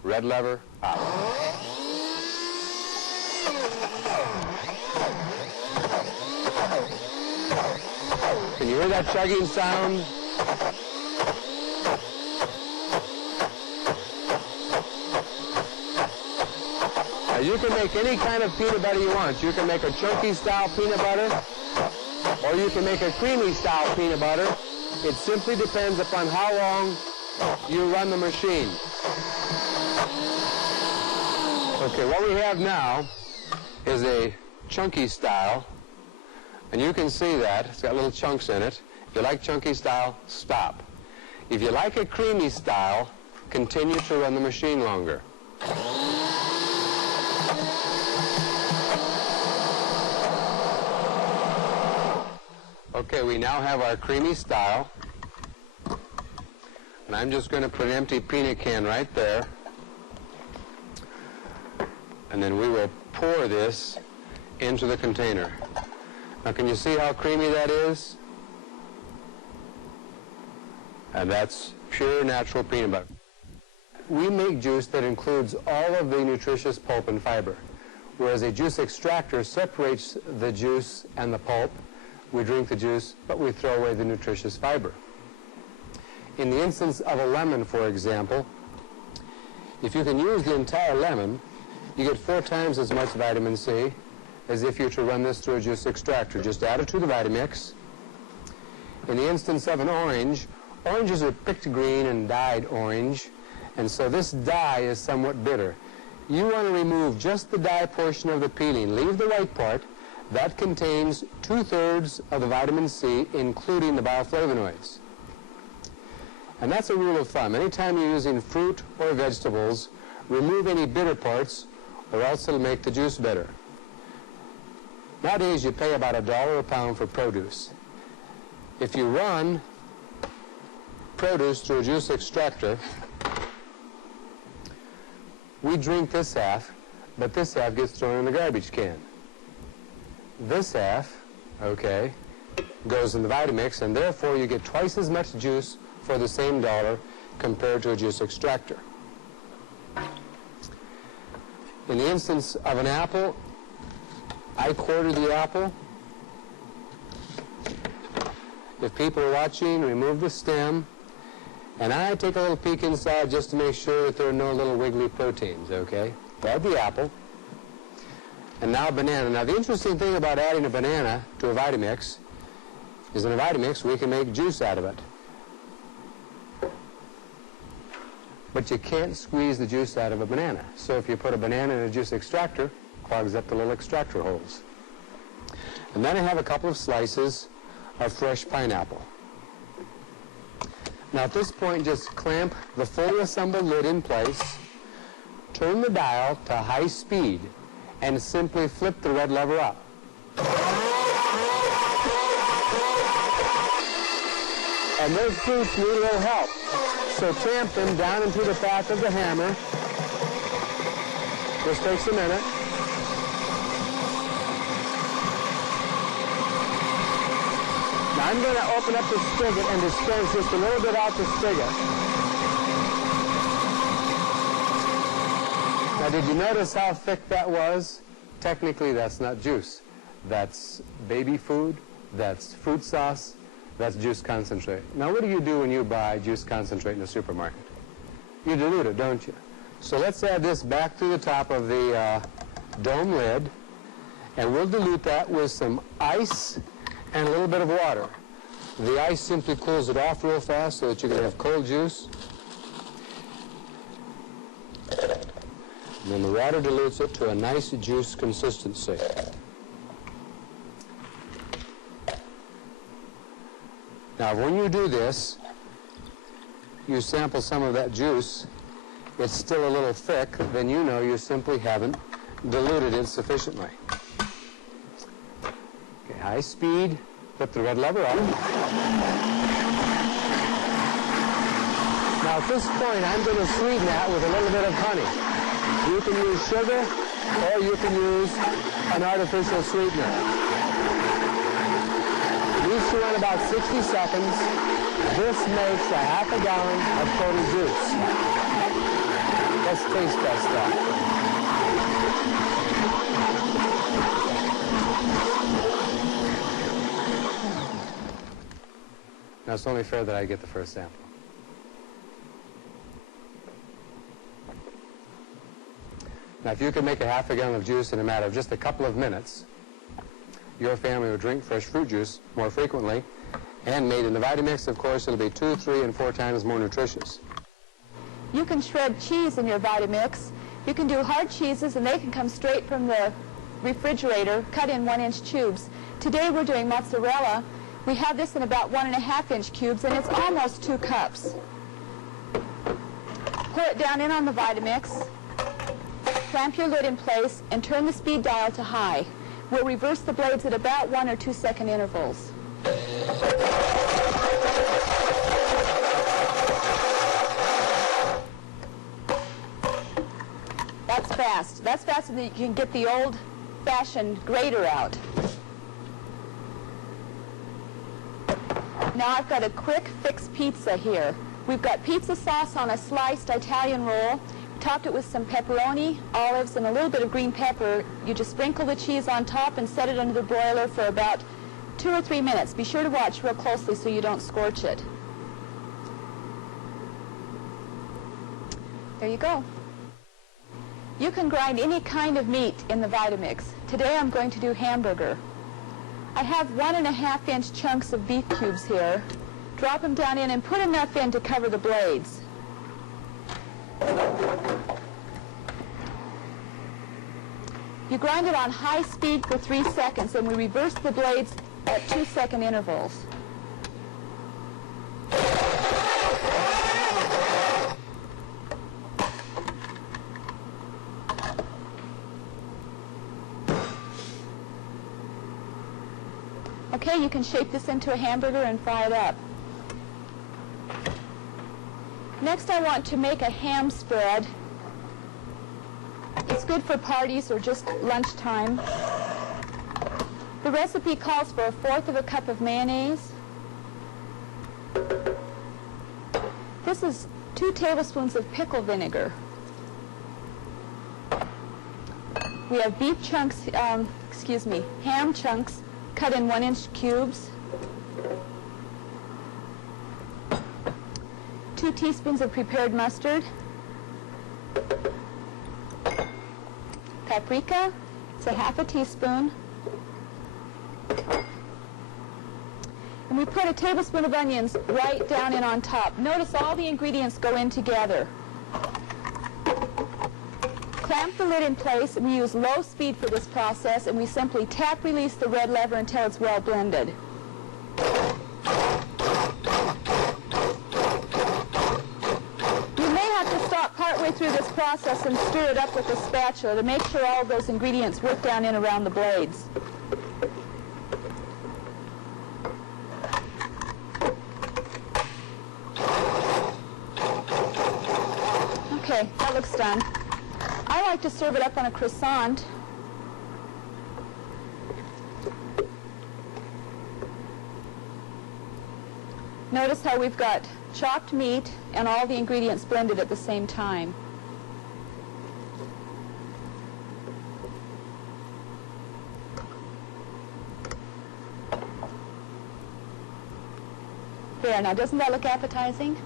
red lever, up. Can you hear that chugging sound? Now you can make any kind of peanut butter you want. You can make a chunky style peanut butter, or you can make a creamy style peanut butter. It simply depends upon how long you run the machine. Okay, what we have now is a chunky style, and you can see that. It's got little chunks in it. If you like chunky style, stop. If you like a creamy style, continue to run the machine longer. Okay, we now have our creamy style, and I'm just going to put an empty peanut can right there, and then we will pour this into the container. Now can you see how creamy that is? And that's pure natural peanut butter. We make juice that includes all of the nutritious pulp and fiber, whereas a juice extractor separates the juice and the pulp. We drink the juice, but we throw away the nutritious fiber. In the instance of a lemon, for example, if you can use the entire lemon, you get 4 times as much vitamin C as if you were to run this through a juice extractor. Just add it to the Vita-Mix. In the instance of an orange, oranges are picked green and dyed orange, and so this dye is somewhat bitter. You want to remove just the dye portion of the peeling. Leave the white part. That contains 2/3 of the vitamin C, including the bioflavonoids. And that's a rule of thumb. Anytime you're using fruit or vegetables, remove any bitter parts, or else it'll make the juice bitter. Nowadays, you pay about $1 a pound for produce. If you run produce through a juice extractor, we drink this half, but this half gets thrown in the garbage can. This half, okay, goes in the Vita-Mix, and therefore you get twice as much juice for the same dollar compared to a juice extractor. In the instance of an apple, I quarter the apple. If people are watching, remove the stem, and I take a little peek inside just to make sure that there are no little wiggly proteins, okay? Add the apple. And now banana. Now the interesting thing about adding a banana to a Vita-Mix is in a Vita-Mix we can make juice out of it. But you can't squeeze the juice out of a banana. So if you put a banana in a juice extractor, it clogs up the little extractor holes. And then I have a couple of slices of fresh pineapple. Now at this point, just clamp the fully assembled lid in place, turn the dial to high speed, and simply flip the red lever up. And those fruits need a little help. So tamp them down into the path of the hammer. This takes a minute. Now I'm going to open up the spigot and dispense just a little bit out the spigot. Now, did you notice how thick that was? Technically, that's not juice. That's baby food, that's fruit sauce, that's juice concentrate. Now, what do you do when you buy juice concentrate in the supermarket? You dilute it, don't you? So let's add this back through the top of the dome lid, And we'll dilute that with some ice and a little bit of water. The ice simply cools it off real fast so that you can have cold juice. And then the water dilutes it to a nice juice consistency. Now, when you do this, you sample some of that juice, it's still a little thick, then you know you simply haven't diluted it sufficiently. Okay, high speed, flip the red lever up. Now at this point, I'm going to sweeten that with a little bit of honey. You can use sugar, or you can use an artificial sweetener. These two in about 60 seconds. This makes a half a gallon of total juice. Let's taste that stuff. Now it's only fair that I get the first sample. Now if you can make a half a gallon of juice in a matter of just a couple of minutes, your family will drink fresh fruit juice more frequently, and made in the Vita-Mix, of course, it'll be 2, 3, and 4 times more nutritious. You can shred cheese in your Vita-Mix. You can do hard cheeses, and they can come straight from the refrigerator, cut in 1-inch tubes. Today we're doing mozzarella. We have this in about 1.5-inch cubes, and it's almost 2 cups. Pour it down in on the Vita-Mix, clamp your lid in place, and turn the speed dial to high. We'll reverse the blades at about 1 or 2 second intervals. That's fast. That's faster than you can get the old-fashioned grater out. Now I've got a quick fix pizza here. We've got pizza sauce on a sliced Italian roll. Topped it with some pepperoni, olives, and a little bit of green pepper. You just sprinkle the cheese on top and set it under the broiler for about 2 or 3 minutes. Be sure to watch real closely so you don't scorch it. There you go. You can grind any kind of meat in the Vita-Mix. Today I'm going to do hamburger. I have 1.5-inch chunks of beef cubes here. Drop them down in and put enough in to cover the blades. You grind it on high speed for 3 seconds, and we reverse the blades at 2-second intervals. Okay, you can shape this into a hamburger and fry it up. Next, I want to make a ham spread. It's good for parties or just lunchtime. The recipe calls for 1/4 cup of mayonnaise. This is 2 tablespoons of pickle vinegar. We have beef chunks, ham chunks cut in 1-inch cubes. 2 teaspoons of prepared mustard. Paprika, it's a 1/2 teaspoon. And we put a tablespoon of onions right down in on top. Notice all the ingredients go in together. Clamp the lid in place, and we use low speed for this process, and we simply tap release the red lever until it's well blended. Partway through this process and stir it up with a spatula to make sure all of those ingredients work down in around the blades. Okay, that looks done. I like to serve it up on a croissant. Notice how we've got chopped meat and all the ingredients blended at the same time. There, now doesn't that look appetizing?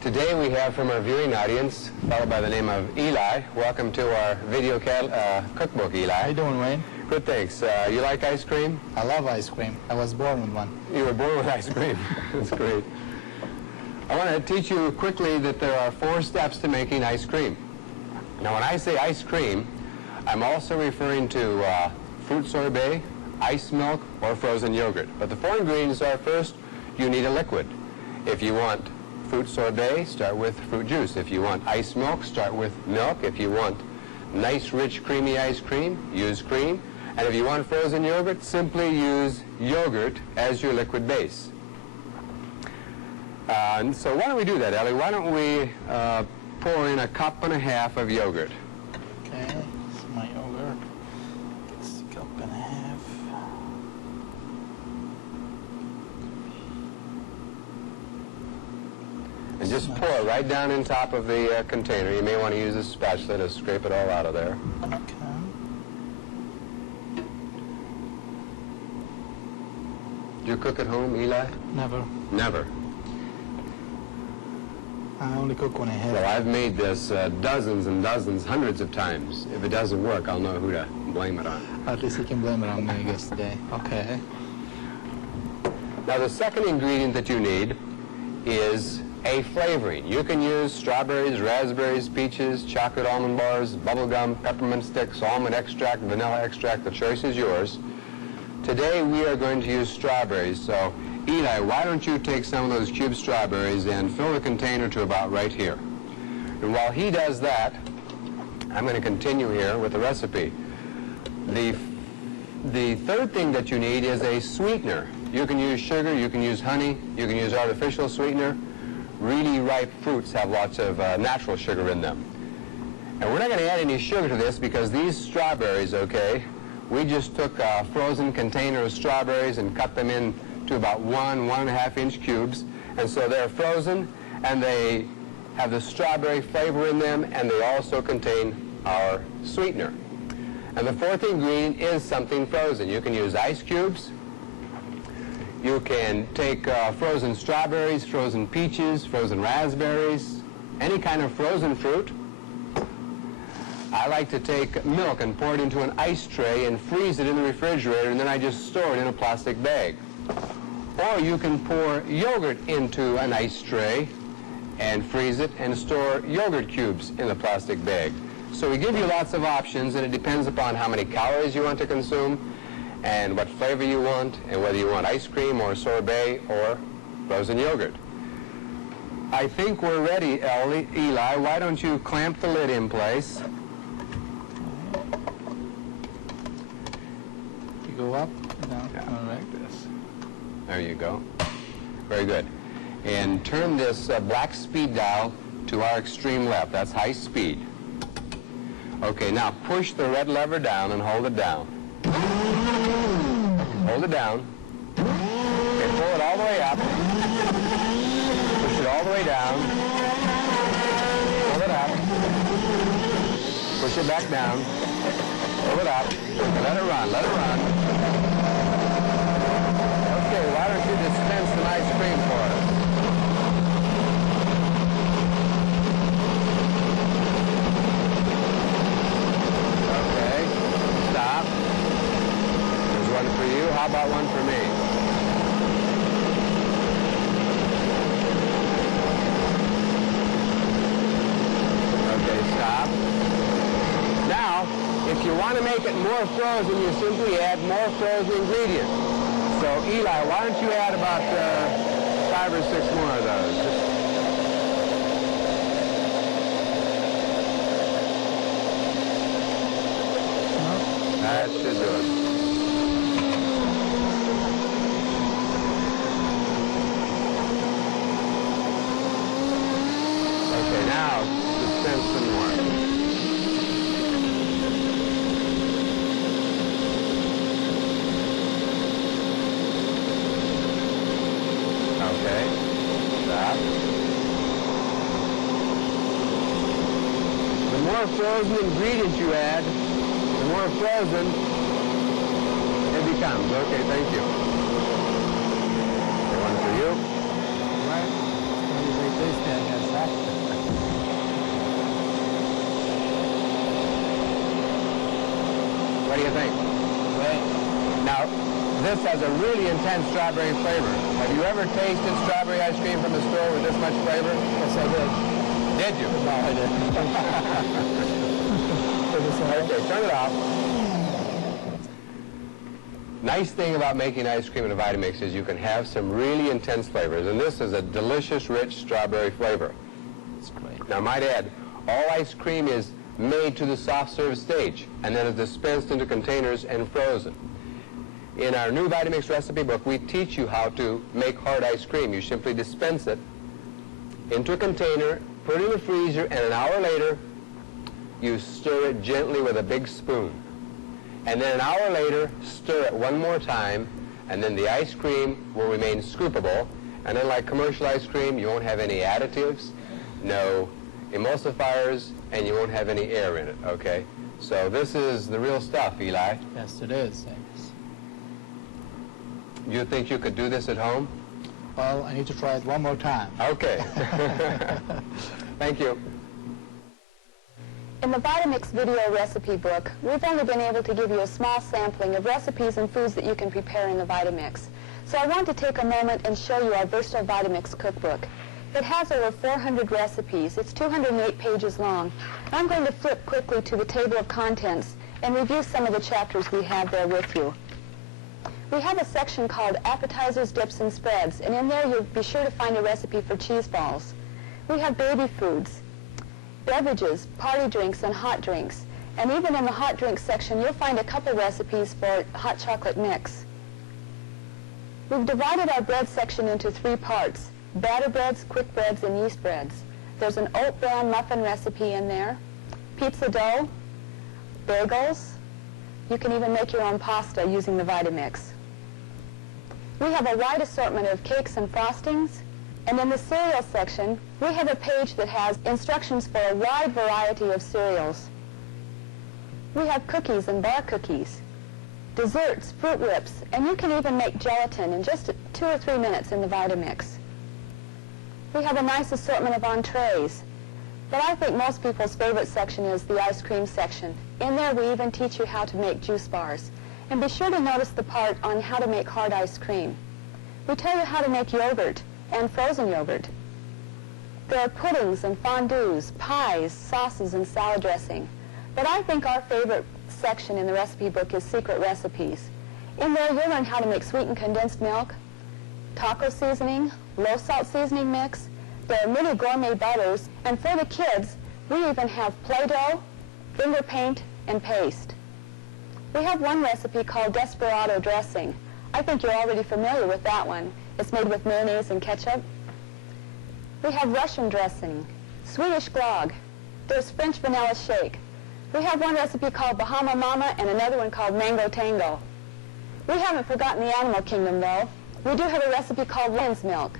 Today we have from our viewing audience a fellow by the name of Eli. Welcome to our video cookbook, Eli. How you doing, Wayne? Good, thanks. You like ice cream? I love ice cream. I was born with one. You were born with ice cream. That's great. I want to teach you quickly that there are 4 steps to making ice cream. Now, when I say ice cream, I'm also referring to fruit sorbet, ice milk, or frozen yogurt. But the 4 ingredients are, first, you need a liquid. If you want fruit sorbet, start with fruit juice. If you want ice milk, start with milk. If you want nice, rich, creamy ice cream, use cream. And if you want frozen yogurt, simply use yogurt as your liquid base. So why don't we do that, Ellie? Why don't we pour in 1.5 cups of yogurt? Okay, this is my yogurt. It's 1.5 cups. And just pour it right down in top of the container. You may want to use a spatula to scrape it all out of there. Okay. Do you cook at home, Eli? Never. Never. I only cook when I have Well, I've made this dozens and dozens, hundreds of times. If it doesn't work, I'll know who to blame it on. At least you can blame it on me, I guess, today. Okay. Now, the second ingredient that you need is a flavoring. You can use strawberries, raspberries, peaches, chocolate almond bars, bubble gum, peppermint sticks, almond extract, vanilla extract. The choice is yours. Today, we are going to use strawberries. So, Eli, why don't you take some of those cube strawberries and fill the container to about right here. And while he does that, I'm going to continue here with the recipe. The third thing that you need is a sweetener. You can use sugar, you can use honey, you can use artificial sweetener. Really ripe fruits have lots of natural sugar in them. And we're not going to add any sugar to this because these strawberries, okay, we just took a frozen container of strawberries and cut them in to about 1.5 inch cubes. And so they're frozen and they have the strawberry flavor in them, and they also contain our sweetener. And the fourth ingredient is something frozen. You can use ice cubes. You can take frozen strawberries, frozen peaches, frozen raspberries, any kind of frozen fruit. I like to take milk and pour it into an ice tray and freeze it in the refrigerator, and then I just store it in a plastic bag. Or you can pour yogurt into an ice tray and freeze it and store yogurt cubes in a plastic bag. So we give you lots of options, and it depends upon how many calories you want to consume and what flavor you want, and whether you want ice cream or sorbet or frozen yogurt. I think we're ready, Eli. Why don't you clamp the lid in place? You go up and down. Yeah. All right. This. There you go. Very good. And turn this black speed dial to our extreme left. That's high speed. Okay, now push the red lever down and hold it down. Hold it down. Okay, pull it all the way up. Push it all the way down. Pull it up. Push it back down. Pull it up. Let it run. Let it run. Okay, why don't you dispense some ice cream for us? Okay, stop. There's one for you. How about one for me? Okay, stop. Now, if you want to make it more frozen, you simply add more frozen ingredients. So, Eli, why don't you add about 5 or 6 more of those? That should do it. Okay, now, dispense some more. Okay, stop. The more frozen ingredients you add, the more frozen it becomes. Okay, thank you. One for you. Right. Very tasty, I guess. do you think? Great. Now, this has a really intense strawberry flavor. Have you ever tasted strawberry ice cream from the store with this much flavor? Yes, I did. Did you? No, I didn't. Okay, turn it off. Nice thing about making ice cream in a Vita-Mix is you can have some really intense flavors, and this is a delicious, rich strawberry flavor. It's great. Now, I might add, all ice cream is made to the soft serve stage, and then is dispensed into containers and frozen. In our new Vita-Mix recipe book, we teach you how to make hard ice cream. You simply dispense it into a container, put it in the freezer, and an hour later, you stir it gently with a big spoon. And then an hour later, stir it one more time, and then the ice cream will remain scoopable. And unlike commercial ice cream, you won't have any additives, no emulsifiers, and you won't have any air in it, okay? So this is the real stuff, Eli. Yes, it is. Yes. You think you could do this at home? Well, I need to try it one more time. Okay. Thank you. In the Vita-Mix video recipe book, we've only been able to give you a small sampling of recipes and foods that you can prepare in the Vita-Mix. So I want to take a moment and show you our Versatile Vita-Mix Cookbook. It has over 400 recipes. It's 208 pages long. I'm going to flip quickly to the table of contents and review some of the chapters we have there with you. We have a section called Appetizers, Dips, and Spreads, and in there you'll be sure to find a recipe for cheese balls. We have baby foods, beverages, party drinks, and hot drinks. And even in the hot drinks section, you'll find a couple recipes for hot chocolate mix. We've divided our bread section into 3 parts: batter breads, quick breads, and yeast breads. There's an oat bran muffin recipe in there, pizza dough, bagels. You can even make your own pasta using the Vita-Mix. We have a wide assortment of cakes and frostings. And in the cereal section, we have a page that has instructions for a wide variety of cereals. We have cookies and bar cookies, desserts, fruit whips, and you can even make gelatin in just 2 or 3 minutes in the Vita-Mix. We have a nice assortment of entrees, but I think most people's favorite section is the ice cream section. In there, we even teach you how to make juice bars. And be sure to notice the part on how to make hard ice cream. We tell you how to make yogurt and frozen yogurt. There are puddings and fondues, pies, sauces, and salad dressing. But I think our favorite section in the recipe book is secret recipes. In there, you'll learn how to make sweetened condensed milk, taco seasoning, low salt seasoning mix. There are many gourmet butters, and for the kids, we even have Play-Doh, finger paint, and paste. We have one recipe called Desperado dressing. I think you're already familiar with that one. It's made with mayonnaise and ketchup. We have Russian dressing, Swedish glögg. There's French vanilla shake. We have one recipe called Bahama Mama and another one called Mango Tango. We haven't forgotten the animal kingdom, though. We do have a recipe called lion's milk,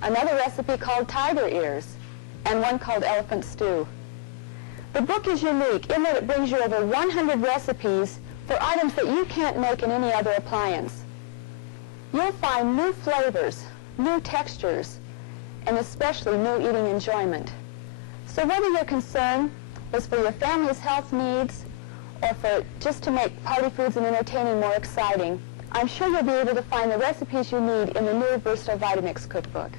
another recipe called tiger ears, and one called elephant stew. The book is unique in that it brings you over 100 recipes for items that you can't make in any other appliance. You'll find new flavors, new textures, and especially new eating enjoyment. So whether your concern is for your family's health needs or for just to make party foods and entertaining more exciting, I'm sure you'll be able to find the recipes you need in the new Versatile Vita-Mix Cookbook.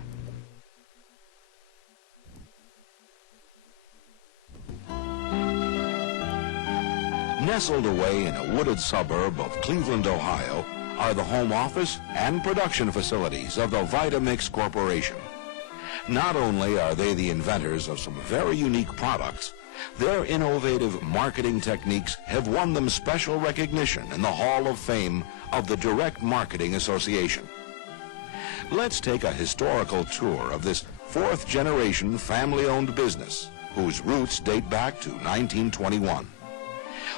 Nestled away in a wooded suburb of Cleveland, Ohio, are the home office and production facilities of the Vita-Mix Corporation. Not only are they the inventors of some very unique products, their innovative marketing techniques have won them special recognition in the Hall of Fame of the Direct Marketing Association. Let's take a historical tour of this 4th-generation family-owned business whose roots date back to 1921.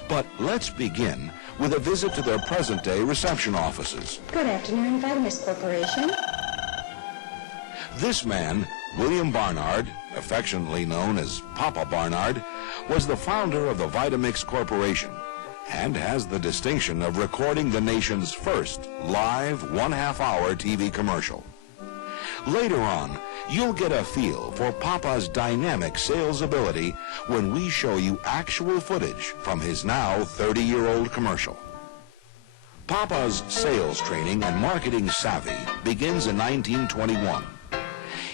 But let's begin with a visit to their present-day reception offices. Good afternoon, Vita-Mix Corporation. This man, William Barnard, affectionately known as Papa Barnard, was the founder of the Vita-Mix Corporation and has the distinction of recording the nation's first live 1/2-hour TV commercial. Later on, you'll get a feel for Papa's dynamic sales ability when we show you actual footage from his now 30-year-old commercial. Papa's sales training and marketing savvy begins in 1921.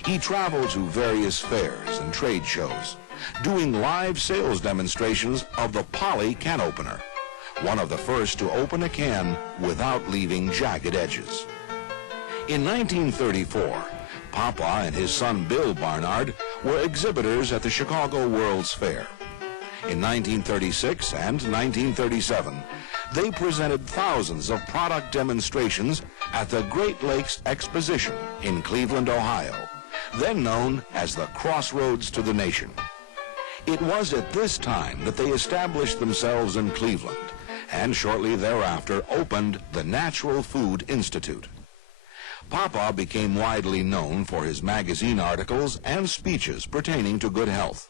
He traveled to various fairs and trade shows, doing live sales demonstrations of the Poly can opener, one of the first to open a can without leaving jagged edges. In 1934, Papa and his son Bill Barnard were exhibitors at the Chicago World's Fair. In 1936 and 1937, they presented thousands of product demonstrations at the Great Lakes Exposition in Cleveland, Ohio, then known as the Crossroads to the Nation. It was at this time that they established themselves in Cleveland and shortly thereafter opened the Natural Food Institute. Papa became widely known for his magazine articles and speeches pertaining to good health.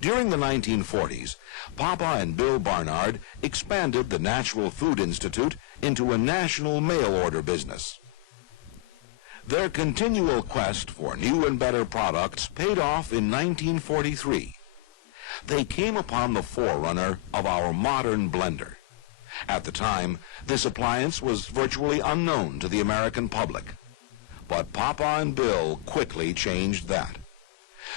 During the 1940s, Papa and Bill Barnard expanded the Natural Food Institute into a national mail-order business. Their continual quest for new and better products paid off in 1943. They came upon the forerunner of our modern blender. At the time, this appliance was virtually unknown to the American public. But Papa and Bill quickly changed that.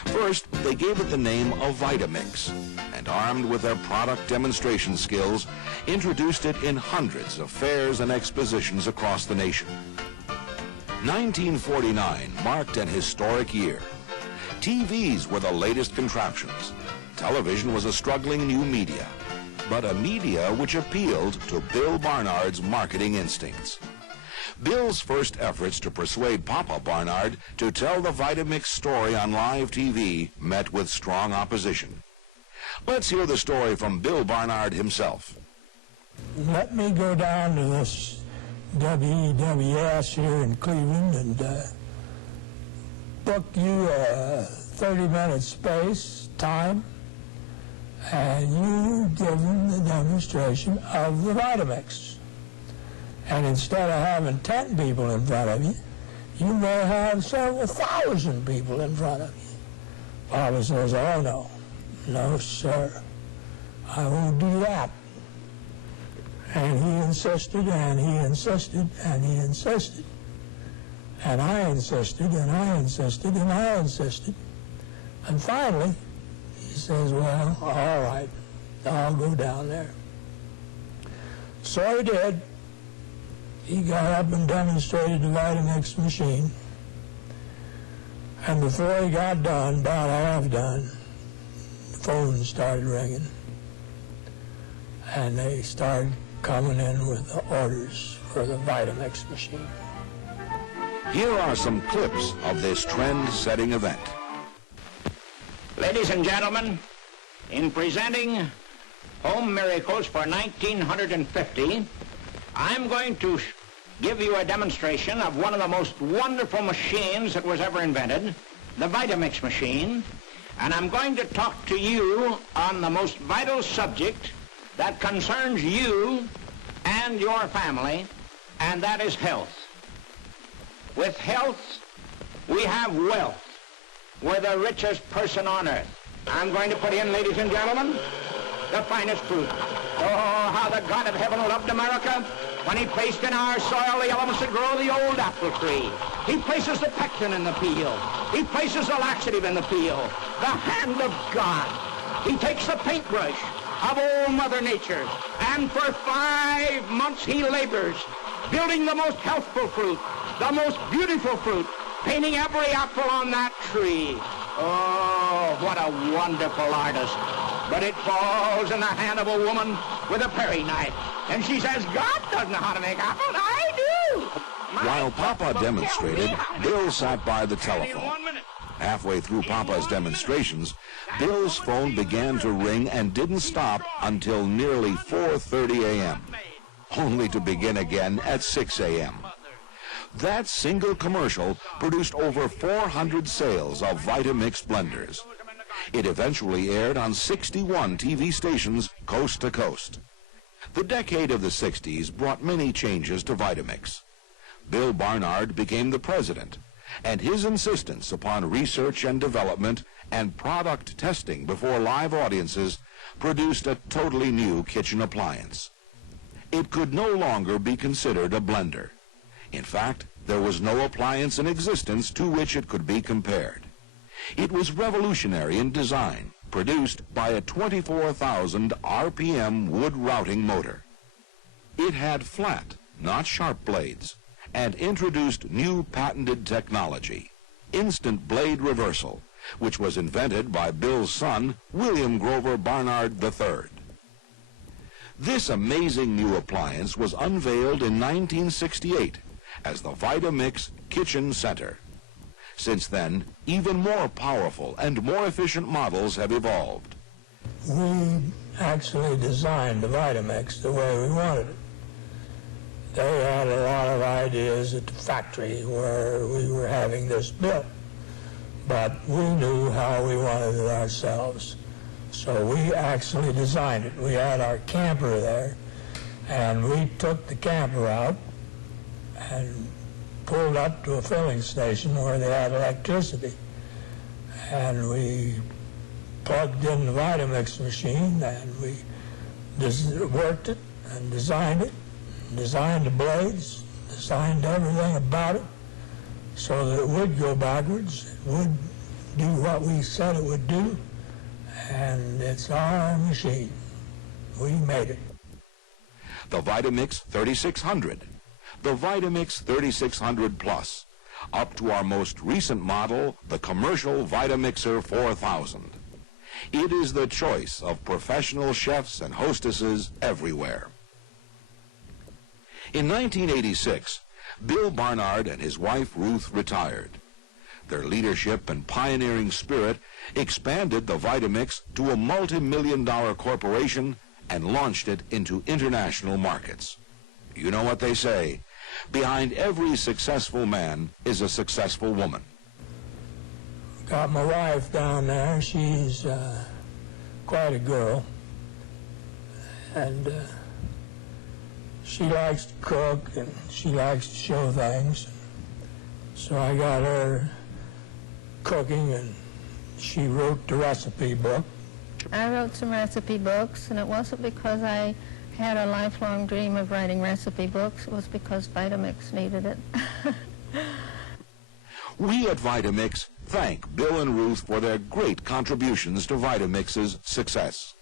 First, they gave it the name of Vita-Mix, and armed with their product demonstration skills, introduced it in hundreds of fairs and expositions across the nation. 1949 marked an historic year. TVs were the latest contraptions. Television was a struggling new media, but a media which appealed to Bill Barnard's marketing instincts. Bill's first efforts to persuade Papa Barnard to tell the Vita-Mix story on live TV met with strong opposition. Let's hear the story from Bill Barnard himself. Let me go down to this WEWS here in Cleveland and book you a 30-minute space, time, and you give them the demonstration of the Vita-Mix. And instead of having 10 people in front of you, you may have several thousand people in front of you. Papa says, oh no, no sir, I won't do that. And he insisted, and he insisted, and he insisted. And I insisted, and I insisted, and I insisted. And finally, he says, well, all right, I'll go down there. So he did. He got up and demonstrated the Vita-Mix machine. And before he got done, about half done, the phone started ringing. And they started coming in with the orders for the Vita-Mix machine. Here are some clips of this trend-setting event. Ladies and gentlemen, in presenting Home Miracles for 1950, I'm going to give you a demonstration of one of the most wonderful machines that was ever invented, the Vita-Mix machine, and I'm going to talk to you on the most vital subject that concerns you and your family, and that is health. With health, we have wealth. We're the richest person on earth. I'm going to put in, ladies and gentlemen, the finest fruit. Oh, how the God of heaven loved America when he placed in our soil the elements that grow the old apple tree. He places the pectin in the peel. He places the laxative in the peel. The hand of God. He takes the paintbrush of old Mother Nature, and for 5 months he labors, building the most healthful fruit, the most beautiful fruit, painting every apple on that tree. Oh, what a wonderful artist. But it falls in the hand of a woman with a paring knife. And she says, God doesn't know how to make apples. I do. While Papa demonstrated, Bill sat by the telephone. Halfway through Papa's demonstrations, Bill's phone began to ring and didn't stop until nearly 4:30 a.m., only to begin again at 6 a.m. That single commercial produced over 400 sales of Vita-Mix blenders. It eventually aired on 61 TV stations coast to coast. The decade of the 60s brought many changes to Vita-Mix. Bill Barnard became the president, and his insistence upon research and development and product testing before live audiences produced a totally new kitchen appliance. It could no longer be considered a blender. In fact, there was no appliance in existence to which it could be compared. It was revolutionary in design, produced by a 24,000 RPM wood routing motor. It had flat, not sharp blades, and introduced new patented technology, instant blade reversal, which was invented by Bill's son, William Grover Barnard III. This amazing new appliance was unveiled in 1968 as the Vita-Mix Kitchen Center. Since then, even more powerful and more efficient models have evolved. We actually designed the Vita-Mix the way we wanted it. They had a lot of ideas at the factory where we were having this built, but we knew how we wanted it ourselves. So we actually designed it. We had our camper there, and we took the camper out and pulled up to a filling station where they had electricity. And we plugged in the Vita-Mix machine, and we worked it and designed it, designed the blades, designed everything about it so that it would go backwards, it would do what we said it would do, and it's our machine. We made it. The Vita-Mix 3600, the Vita-Mix 3600 Plus, up to our most recent model, the commercial Vita-Mixer 4000. It is the choice of professional chefs and hostesses everywhere. In 1986, Bill Barnard and his wife Ruth retired. Their leadership and pioneering spirit expanded the Vita-Mix to a multi-million-dollar corporation and launched it into international markets. You know what they say, behind every successful man is a successful woman. Got my wife down there. She's quite a girl, and she likes to cook and she likes to show things. So I got her cooking, and she wrote the recipe book. I wrote some recipe books, and it wasn't because I had a lifelong dream of writing recipe books. It was because Vita-Mix needed it. We at Vita-Mix thank Bill and Ruth for their great contributions to Vita-Mix's success.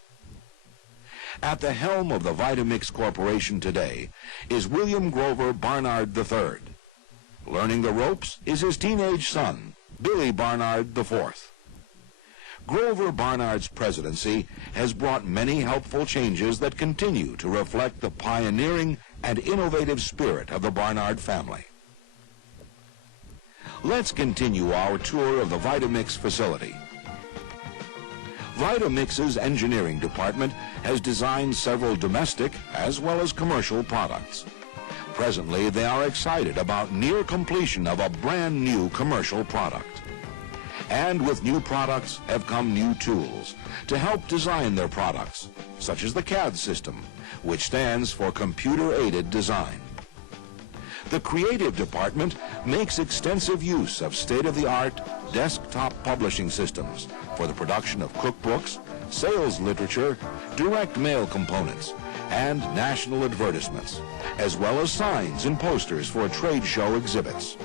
At the helm of the Vita-Mix Corporation today is William Grover Barnard III. Learning the ropes is his teenage son, Billy Barnard IV. Grover Barnard's presidency has brought many helpful changes that continue to reflect the pioneering and innovative spirit of the Barnard family. Let's continue our tour of the Vita-Mix facility. Vita-Mix's engineering department has designed several domestic as well as commercial products. Presently, they are excited about near completion of a brand new commercial product. And with new products have come new tools to help design their products, such as the CAD system, which stands for Computer-Aided Design. The creative department makes extensive use of state-of-the-art desktop publishing systems for the production of cookbooks, sales literature, direct mail components, and national advertisements, as well as signs and posters for trade show exhibits.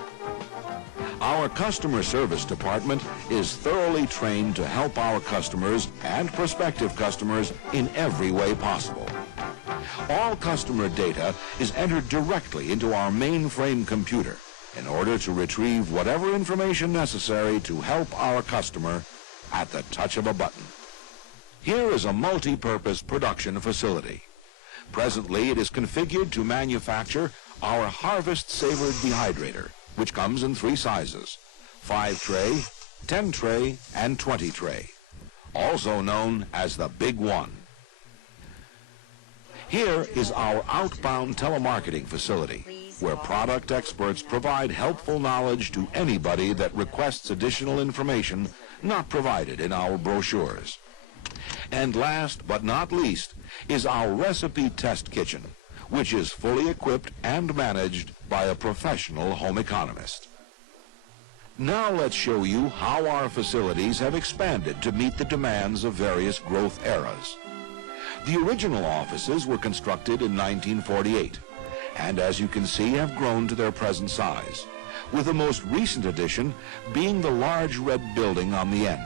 Our customer service department is thoroughly trained to help our customers and prospective customers in every way possible. All customer data is entered directly into our mainframe computer in order to retrieve whatever information necessary to help our customer at the touch of a button. Here is a multi-purpose production facility. Presently, it is configured to manufacture our Harvest Savored dehydrator, which comes in 3 sizes, 5-tray, 10-tray, and 20-tray, also known as the Big One. Here is our outbound telemarketing facility, where product experts provide helpful knowledge to anybody that requests additional information not provided in our brochures. And last but not least is our recipe test kitchen, which is fully equipped and managed by a professional home economist. Now let's show you how our facilities have expanded to meet the demands of various growth eras. The original offices were constructed in 1948, and as you can see, have grown to their present size, with the most recent addition being the large red building on the end.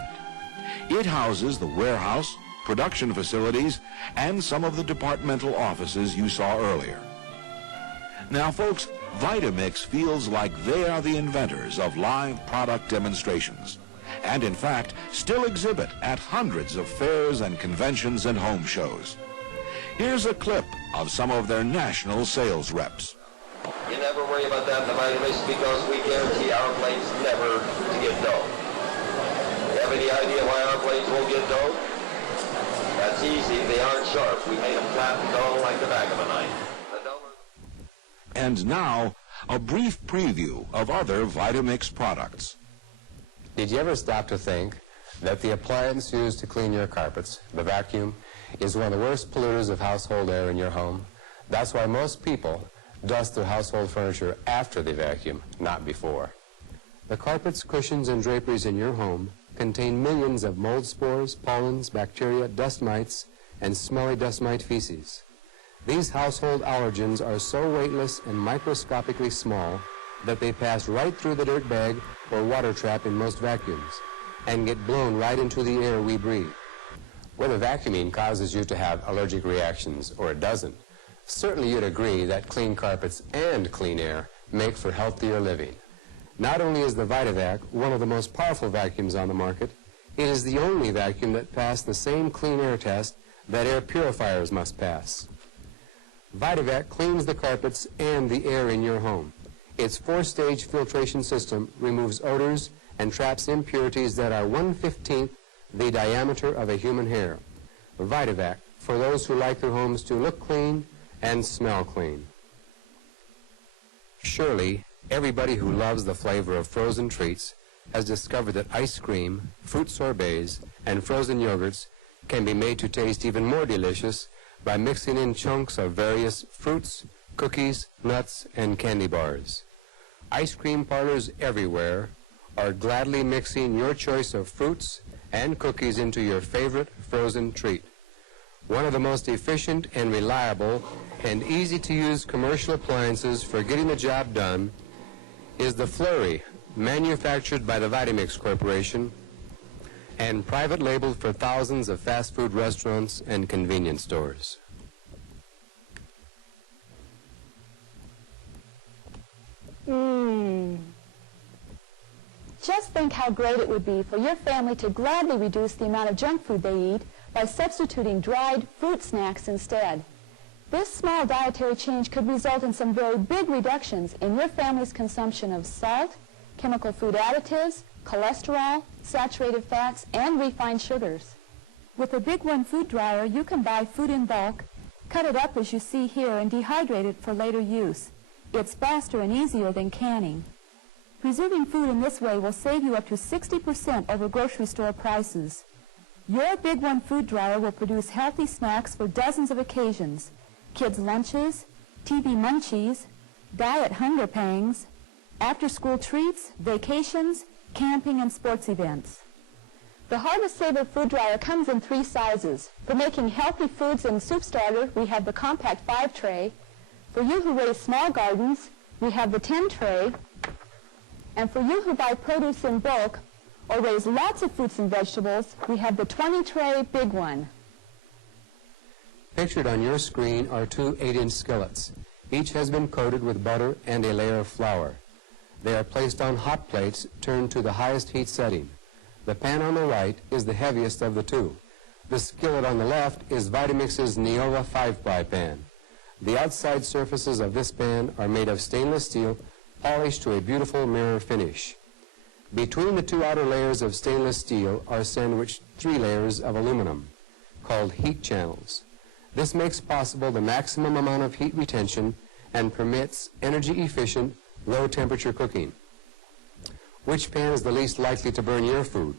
It houses the warehouse, production facilities, and some of the departmental offices you saw earlier. Now, folks, Vita-Mix feels like they are the inventors of live product demonstrations, and in fact, still exhibit at hundreds of fairs and conventions and home shows. Here's a clip of some of their national sales reps. You never worry about that in the Vita-Mix because we guarantee our blades never to get dull. You have any idea why our blades won't get dull? That's easy. They aren't sharp. We made them flat and dull like the back of a knife. And now, a brief preview of other Vita-Mix products. Did you ever stop to think that the appliance used to clean your carpets, the vacuum, is one of the worst polluters of household air in your home? That's why most people dust their household furniture after they vacuum, not before. The carpets, cushions, and draperies in your home contain millions of mold spores, pollens, bacteria, dust mites, and smelly dust mite feces. These household allergens are so weightless and microscopically small that they pass right through the dirt bag or water trap in most vacuums and get blown right into the air we breathe. Whether vacuuming causes you to have allergic reactions or it doesn't, certainly you'd agree that clean carpets and clean air make for healthier living. Not only is the Vita-Vac one of the most powerful vacuums on the market, it is the only vacuum that passed the same clean air test that air purifiers must pass. Vita-Vac cleans the carpets and the air in your home. Its 4-stage filtration system removes odors and traps impurities that are 1/15 the diameter of a human hair. Vita-Vac, for those who like their homes to look clean and smell clean. Surely, everybody who loves the flavor of frozen treats has discovered that ice cream, fruit sorbets, and frozen yogurts can be made to taste even more delicious by mixing in chunks of various fruits, cookies, nuts, and candy bars. Ice cream parlors everywhere are gladly mixing your choice of fruits and cookies into your favorite frozen treat. One of the most efficient and reliable and easy-to-use commercial appliances for getting the job done is the Flurry, manufactured by the Vita-Mix Corporation and private labeled for thousands of fast food restaurants and convenience stores. Just think how great it would be for your family to gladly reduce the amount of junk food they eat by substituting dried fruit snacks instead. This small dietary change could result in some very big reductions in your family's consumption of salt, chemical food additives, cholesterol, saturated fats, and refined sugars. With a Big One food dryer, you can buy food in bulk, cut it up as you see here, and dehydrate it for later use. It's faster and easier than canning. Preserving food in this way will save you up to 60% over grocery store prices. Your Big One food dryer will produce healthy snacks for dozens of occasions: kids' lunches, TV munchies, diet hunger pangs, after-school treats, vacations, camping, and sports events. The Harvest Saver food dryer comes in 3 sizes. For making healthy foods in soup starter, we have the compact 5 tray. For you who raise small gardens, we have the 10 tray. And for you who buy produce in bulk or raise lots of fruits and vegetables, we have the 20 tray Big One. Pictured on your screen are 2 8-inch skillets. Each has been coated with butter and a layer of flour. They are placed on hot plates turned to the highest heat setting. The pan on the right is the heaviest of the 2. The skillet on the left is Vita-Mix's Neova 5-ply pan. The outside surfaces of this pan are made of stainless steel, polished to a beautiful mirror finish. Between the 2 outer layers of stainless steel are sandwiched 3 layers of aluminum, called heat channels. This makes possible the maximum amount of heat retention and permits energy-efficient, low-temperature cooking. Which pan is the least likely to burn your food?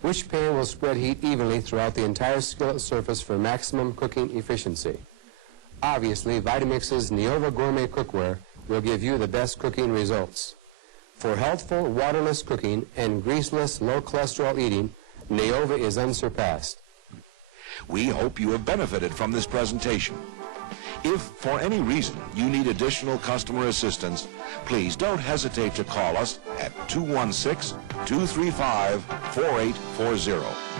Which pan will spread heat evenly throughout the entire skillet surface for maximum cooking efficiency? Obviously, Vita-Mix's Neova Gourmet Cookware will give you the best cooking results. For healthful, waterless cooking and greaseless, low-cholesterol eating, Neova is unsurpassed. We hope you have benefited from this presentation. If, for any reason, you need additional customer assistance, please don't hesitate to call us at 216-235-4840.